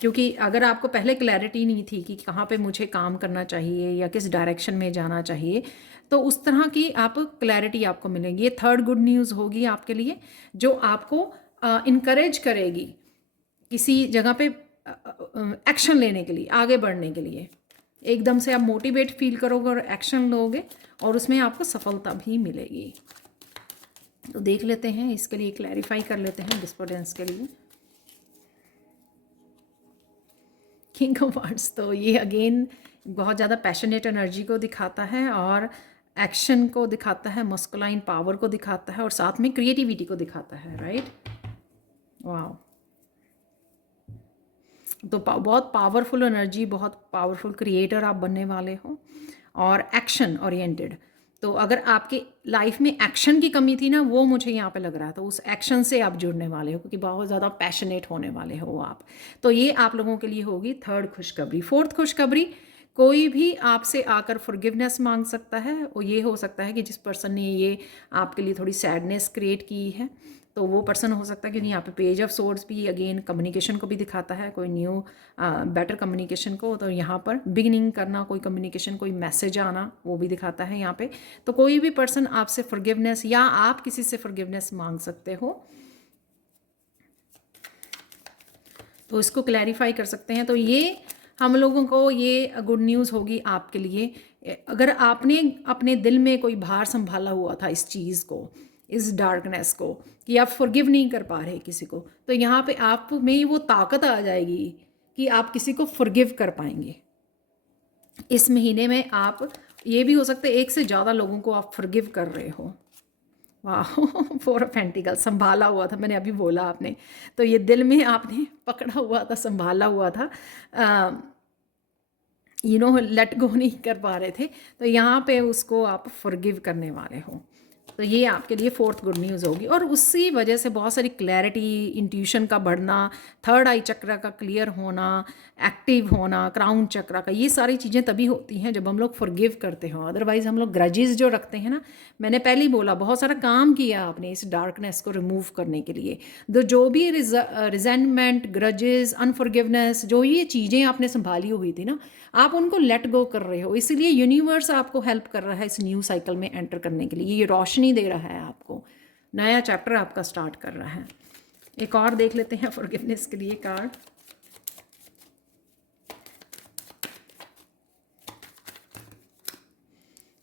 क्योंकि अगर आपको पहले क्लैरिटी नहीं थी कि कहाँ पे मुझे काम करना चाहिए या किस डायरेक्शन में जाना चाहिए, तो उस तरह की आप क्लैरिटी आपको मिलेगी। ये थर्ड गुड न्यूज़ होगी आपके लिए, जो आपको इनकरेज करेगी किसी जगह पे एक्शन लेने के लिए, आगे बढ़ने के लिए। एकदम से आप मोटिवेट फील करोगे और एक्शन लोगे और उसमें आपको सफलता भी मिलेगी। तो देख लेते हैं, इसके लिए क्लैरिफाई कर लेते हैं डिस्पोर्टेंस के लिए। किंग ऑफ वांड्स, तो ये अगेन बहुत ज़्यादा पैशनेट एनर्जी को दिखाता है और एक्शन को दिखाता है, मस्कुलाइन पावर को दिखाता है और साथ में क्रिएटिविटी को दिखाता है, राइट। वाह, तो बहुत पावरफुल एनर्जी, बहुत पावरफुल क्रिएटर आप बनने वाले हो और एक्शन ओरिएंटेड। तो अगर आपके लाइफ में एक्शन की कमी थी ना, वो मुझे यहाँ पे लग रहा है, तो उस एक्शन से आप जुड़ने वाले हो क्योंकि बहुत ज़्यादा पैशनेट होने वाले हो आप। तो ये आप लोगों के लिए होगी थर्ड खुशखबरी। फोर्थ खुशखबरी, कोई भी आपसे आकर फॉरगिवनेस मांग सकता है, और ये हो सकता है कि जिस पर्सन ने ये आपके लिए थोड़ी सैडनेस क्रिएट की है, तो वो पर्सन हो सकता है। क्योंकि यहाँ पे पेज ऑफ सोर्ड्स भी अगेन कम्युनिकेशन को भी दिखाता है, कोई न्यू बेटर कम्युनिकेशन को। तो यहाँ पर बिगिनिंग करना, कोई कम्युनिकेशन, कोई मैसेज आना, वो भी दिखाता है यहाँ पे। तो कोई भी पर्सन आपसे फॉरगिवनेस या आप किसी से फॉरगिवनेस मांग सकते हो, तो इसको क्लैरिफाई कर सकते हैं। तो ये हम लोगों को ये गुड न्यूज़ होगी आपके लिए। अगर आपने अपने दिल में कोई भार संभाला हुआ था इस चीज़ को, इस डार्कनेस को, कि आप फॉरगिव नहीं कर पा रहे किसी को, तो यहाँ पे आप में वो ताकत आ जाएगी कि आप किसी को फॉरगिव कर पाएंगे। इस महीने में आप, ये भी हो सकता है एक से ज़्यादा लोगों को आप फॉरगिव कर रहे हो। वाह, 4 ऑफ पेंटिकल संभाला हुआ था, मैंने अभी बोला आपने, तो ये दिल में आपने पकड़ा हुआ था, संभाला हुआ था, लेट गो नहीं कर पा रहे थे, तो यहाँ पे उसको आप फॉरगिव करने वाले हो। तो ये आपके लिए फोर्थ गुड न्यूज़ होगी। और उसी वजह से बहुत सारी क्लैरिटी, इंट्यूशन का बढ़ना, थर्ड आई चक्र का क्लियर होना, एक्टिव होना, क्राउन चक्र का, ये सारी चीज़ें तभी होती हैं जब हम लोग फॉरगिव करते हो। अदरवाइज़ हम लोग ग्रजेस जो रखते हैं ना, मैंने पहले ही बोला, बहुत सारा काम किया आपने इस डार्कनेस को रिमूव करने के लिए। तो जो भी रिजेंटमेंट, ग्रजेस, अनफॉरगिवनेस, जो ये चीज़ें आपने संभाली हुई थी ना, आप उनको लेट गो कर रहे हो। इसलिए यूनिवर्स आपको हेल्प कर रहा है इस न्यू साइकिल में एंटर करने के लिए, ये रोशनी दे रहा है आपको, नया चैप्टर आपका स्टार्ट कर रहा है। एक और देख लेते हैं फॉरगिवनेस के लिए कार्ड।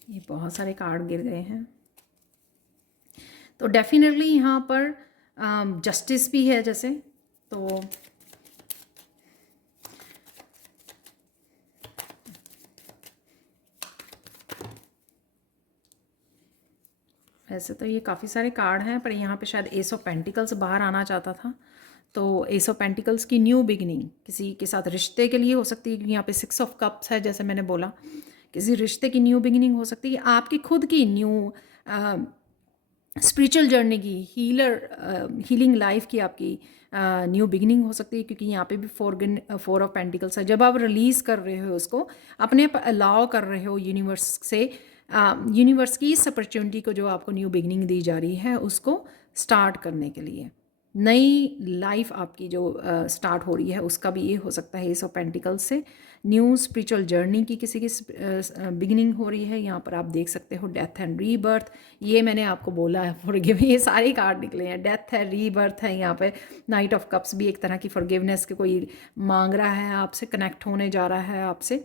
ये बहुत सारे कार्ड गिर गए हैं, तो डेफिनेटली यहाँ पर जस्टिस भी है जैसे, तो वैसे तो ये काफ़ी सारे कार्ड हैं, पर यहाँ पे शायद एस ऑफ पेंटिकल्स बाहर आना चाहता था। तो एस ऑफ पेंटिकल्स की न्यू बिगनिंग किसी के साथ रिश्ते के लिए हो सकती है, क्योंकि यहाँ पे 6 ऑफ कप्स है, जैसे मैंने बोला, किसी रिश्ते की न्यू बिगिनिंग हो सकती है, आपकी खुद की न्यू स्पिरिचुअल जर्नी की, हीलिंग लाइफ की आपकी न्यू बिगिनिंग हो सकती है। क्योंकि यहाँ पे भी 4 ऑफ पेंटिकल्स है। जब आप रिलीज़ कर रहे हो उसको, अपने अलाउ कर रहे हो यूनिवर्स से, यूनिवर्स की इस अपॉर्चुनिटी को जो आपको न्यू बिगिनिंग दी जा रही है, उसको स्टार्ट करने के लिए, नई लाइफ आपकी जो स्टार्ट हो रही है, उसका भी ये हो सकता है एस ऑफ पेंटिकल्स से। न्यू स्पिरिचुअल जर्नी की किसी की बिगिनिंग हो रही है। यहाँ पर आप देख सकते हो डेथ एंड रीबर्थ, ये मैंने आपको बोला है फॉरगिव, ये सारे कार्ड निकले हैं, डेथ है, रीबर्थ है, यहाँ पे नाइट ऑफ कप्स भी एक तरह की फॉरगिवनेस के, कोई मांग रहा है आपसे, कनेक्ट होने जा रहा है आपसे।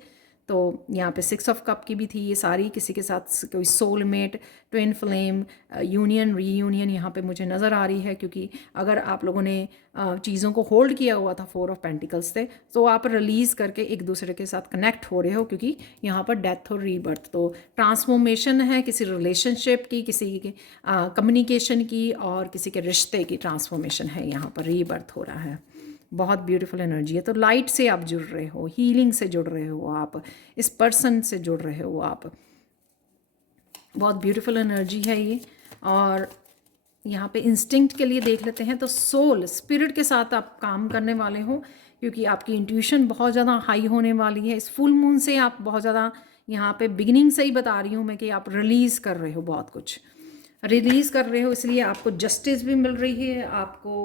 तो यहाँ पे 6 ऑफ कप की भी थी, ये सारी किसी के साथ कोई soulmate, twin flame, union, reunion यहाँ पे मुझे नज़र आ रही है। क्योंकि अगर आप लोगों ने चीज़ों को होल्ड किया हुआ था 4 ऑफ पेंटिकल्स से, तो आप रिलीज़ करके एक दूसरे के साथ कनेक्ट हो रहे हो, क्योंकि यहाँ पर डेथ और रीबर्थ, तो ट्रांसफॉर्मेशन है किसी रिलेशनशिप की, किसी के कम्युनिकेशन की, और किसी के रिश्ते की ट्रांसफॉर्मेशन है, यहाँ पर रीबर्थ हो रहा है। बहुत ब्यूटीफुल एनर्जी है। तो लाइट से आप जुड़ रहे हो, हीलिंग से जुड़ रहे हो आप, इस पर्सन से जुड़ रहे हो आप, बहुत ब्यूटीफुल एनर्जी है ये। और यहाँ पे इंस्टिंक्ट के लिए देख लेते हैं, तो सोल, स्पिरिट के साथ आप काम करने वाले हो, क्योंकि आपकी इंट्यूशन बहुत ज़्यादा हाई होने वाली है। इस फुल मून से आप बहुत ज़्यादा, यहाँ पे बिगिनिंग से ही बता रही हूँ मैं, कि आप रिलीज़ कर रहे हो, बहुत कुछ रिलीज़ कर रहे हो, इसलिए आपको जस्टिस भी मिल रही है, आपको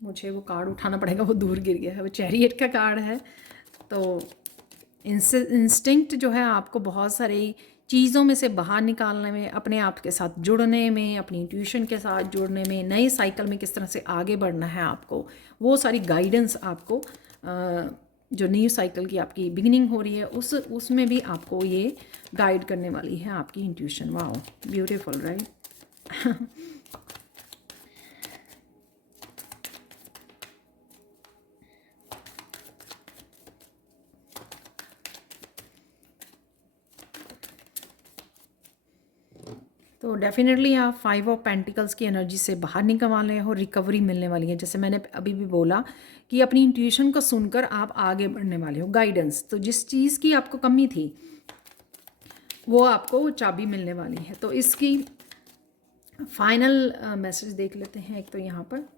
मुझे वो कार्ड उठाना पड़ेगा, वो दूर गिर गया है, वो चैरियट का कार्ड है। तो इंस्टिंक्ट जो है आपको बहुत सारी चीज़ों में से बाहर निकालने में, अपने आप के साथ जुड़ने में, अपनी इंट्यूशन के साथ जुड़ने में, नए साइकिल में किस तरह से आगे बढ़ना है आपको, वो सारी गाइडेंस आपको जो न्यू साइकिल की आपकी बिगिनिंग हो रही है, उसमें भी आपको ये गाइड करने वाली है आपकी इंट्यूशन। Wow, beautiful, right. तो डेफिनेटली आप 5 ऑफ पेंटिकल्स की एनर्जी से बाहर निकल वाले हो, रिकवरी मिलने वाली है। जैसे मैंने अभी भी बोला कि अपनी इंट्यूशन को सुनकर आप आगे बढ़ने वाले हो, गाइडेंस। तो जिस चीज़ की आपको कमी थी वो आपको चाबी मिलने वाली है। तो इसकी फाइनल मैसेज देख लेते हैं। एक तो यहाँ पर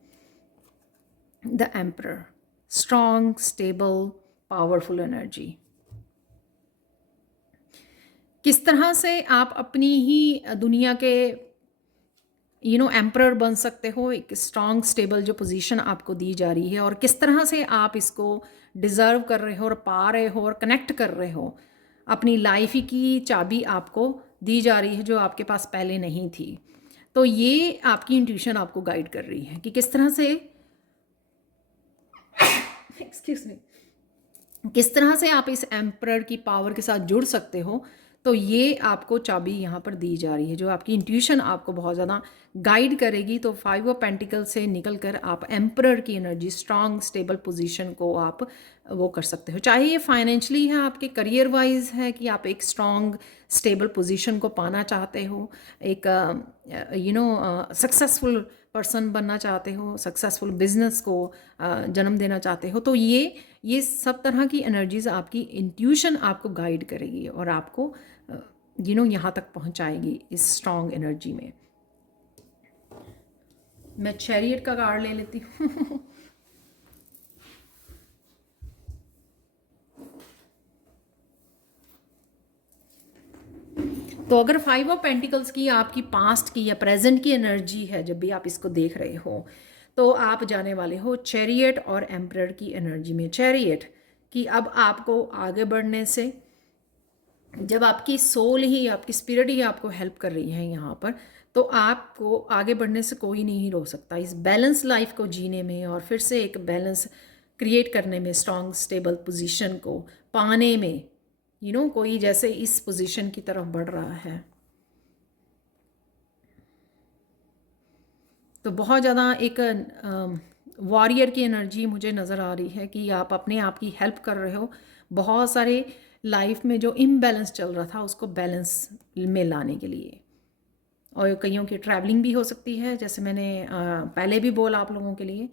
the emperor, strong, stable, powerful energy. किस तरह से आप अपनी ही दुनिया के एम्परर बन सकते हो, एक स्ट्रॉन्ग स्टेबल जो पोजीशन आपको दी जा रही है, और किस तरह से आप इसको डिज़र्व कर रहे हो और पा रहे हो और कनेक्ट कर रहे हो। अपनी लाइफ की चाबी आपको दी जा रही है जो आपके पास पहले नहीं थी। तो ये आपकी इंट्यूशन आपको गाइड कर रही है कि किस तरह से एक्सक्यूज मी, किस तरह से आप इस एम्परर की पावर के साथ जुड़ सकते हो। तो ये आपको चाबी यहाँ पर दी जा रही है जो आपकी इंट्यूशन आपको बहुत ज़्यादा गाइड करेगी। तो 5 ऑफ पेंटिकल से निकल कर आप एम्परर की एनर्जी, स्ट्रॉन्ग स्टेबल पोजीशन को आप वो कर सकते हो। चाहे ये फाइनेंशियली है, आपके करियर वाइज है कि आप एक स्ट्रॉन्ग स्टेबल पोजीशन को पाना चाहते हो, एक सक्सेसफुल पर्सन बनना चाहते हो, सक्सेसफुल बिजनेस को जन्म देना चाहते हो। तो ये सब तरह की एनर्जीज आपकी इंट्यूशन आपको गाइड करेगी और आपको यहाँ तक पहुँचाएगी इस स्ट्रॉन्ग एनर्जी में। मैं चैरियट का कार्ड ले लेती हूँ। तो अगर 5 ऑफ पेंटिकल्स की आपकी पास्ट की या प्रेजेंट की एनर्जी है, जब भी आप इसको देख रहे हो, तो आप जाने वाले हो चैरियट और एम्परर की एनर्जी में। चैरियट कि अब आपको आगे बढ़ने से, जब आपकी सोल ही, आपकी स्पिरिट ही आपको हेल्प कर रही है यहाँ पर, तो आपको आगे बढ़ने से कोई नहीं रोक सकता इस बैलेंस लाइफ को जीने में और फिर से एक बैलेंस क्रिएट करने में, स्ट्रॉन्ग स्टेबल पोजीशन को पाने में। कोई जैसे इस पोजीशन की तरफ बढ़ रहा है। तो बहुत ज़्यादा एक वॉरियर की एनर्जी मुझे नज़र आ रही है कि आप अपने आप की हेल्प कर रहे हो बहुत सारे लाइफ में जो इम्बैलेंस चल रहा था उसको बैलेंस में लाने के लिए। और कईयों की ट्रैवलिंग भी हो सकती है, जैसे मैंने पहले भी बोला आप लोगों के लिए।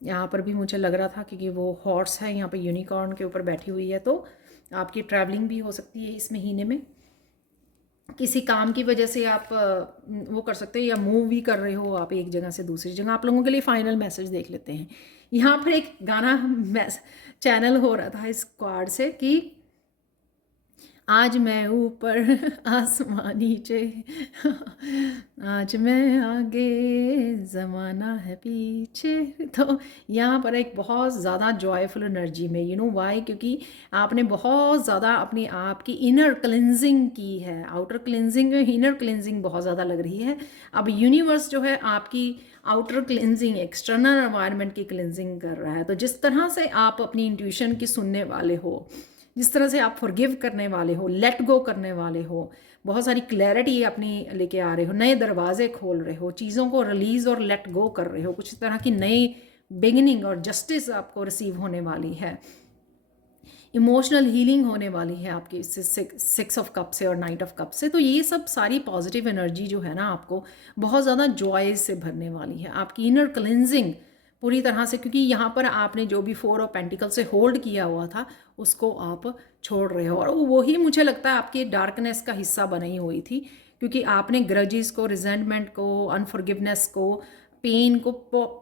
यहाँ पर भी मुझे लग रहा था क्योंकि वो हॉर्स है यहाँ पर, यूनिकॉर्न के ऊपर बैठी हुई है, तो आपकी ट्रैवलिंग भी हो सकती है इस महीने में। किसी काम की वजह से आप वो कर सकते हो या मूव भी कर रहे हो आप एक जगह से दूसरी जगह। आप लोगों के लिए फाइनल मैसेज देख लेते हैं। यहाँ पर एक गाना चैनल हो रहा था इस कार्ड से कि आज मैं ऊपर आसमान नीचे, आज मैं आगे ज़माना है पीछे। तो यहाँ पर एक बहुत ज़्यादा जॉयफुल एनर्जी में, वाई, क्योंकि आपने बहुत ज़्यादा अपने आप की इनर क्लिनजिंग की है। आउटर क्लिनजिंग में इनर क्लिनजिंग बहुत ज़्यादा लग रही है। अब यूनिवर्स जो है आपकी आउटर क्लिनजिंग, एक्सटर्नल एनवायरनमेंट की क्लिनजिंग कर रहा है। तो जिस तरह से आप अपनी इंट्यूशन की सुनने वाले हो, जिस तरह से आप फॉरगिव करने वाले हो, लेट गो करने वाले हो, बहुत सारी क्लैरिटी अपनी लेके आ रहे हो, नए दरवाजे खोल रहे हो, चीज़ों को रिलीज़ और लेट गो कर रहे हो, कुछ तरह की नई बिगिनिंग और जस्टिस आपको रिसीव होने वाली है। इमोशनल हीलिंग होने वाली है आपकी 6 ऑफ कप से और 9 ऑफ कप से। तो ये सब सारी पॉजिटिव एनर्जी जो है ना, आपको बहुत ज़्यादा जॉय से भरने वाली है। आपकी इनर क्लिनजिंग पूरी तरह से, क्योंकि यहाँ पर आपने जो भी 4 ऑफ पेंटिकल से होल्ड किया हुआ था उसको आप छोड़ रहे हो, और वही मुझे लगता है आपकी डार्कनेस का हिस्सा बनी हुई थी, क्योंकि आपने ग्रजेस को, रिजेंटमेंट को, अनफॉरगिवनेस को, पेन को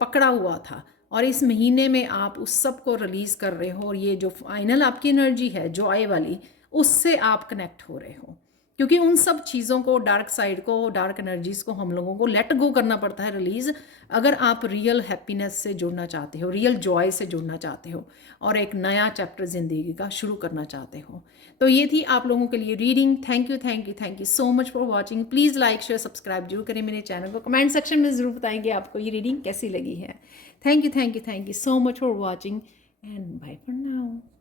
पकड़ा हुआ था, और इस महीने में आप उस सब को रिलीज़ कर रहे हो। और ये जो फाइनल आपकी एनर्जी है जॉय वाली, उससे आप कनेक्ट हो रहे हो, क्योंकि उन सब चीज़ों को, डार्क साइड को, डार्क एनर्जीज़ को हम लोगों को लेट गो करना पड़ता है, रिलीज़, अगर आप रियल हैप्पीनेस से जुड़ना चाहते हो, रियल जॉय से जुड़ना चाहते हो और एक नया चैप्टर ज़िंदगी का शुरू करना चाहते हो। तो ये थी आप लोगों के लिए reading. Thank you, thank you, thank you so much for watching. Please like, share, subscribe जरूर करें मेरे चैनल को। कमेंट सेक्शन में ज़रूर बताएंगे आपको ये रीडिंग कैसी लगी है। Thank you, thank you, thank you so much for watching and bye for now.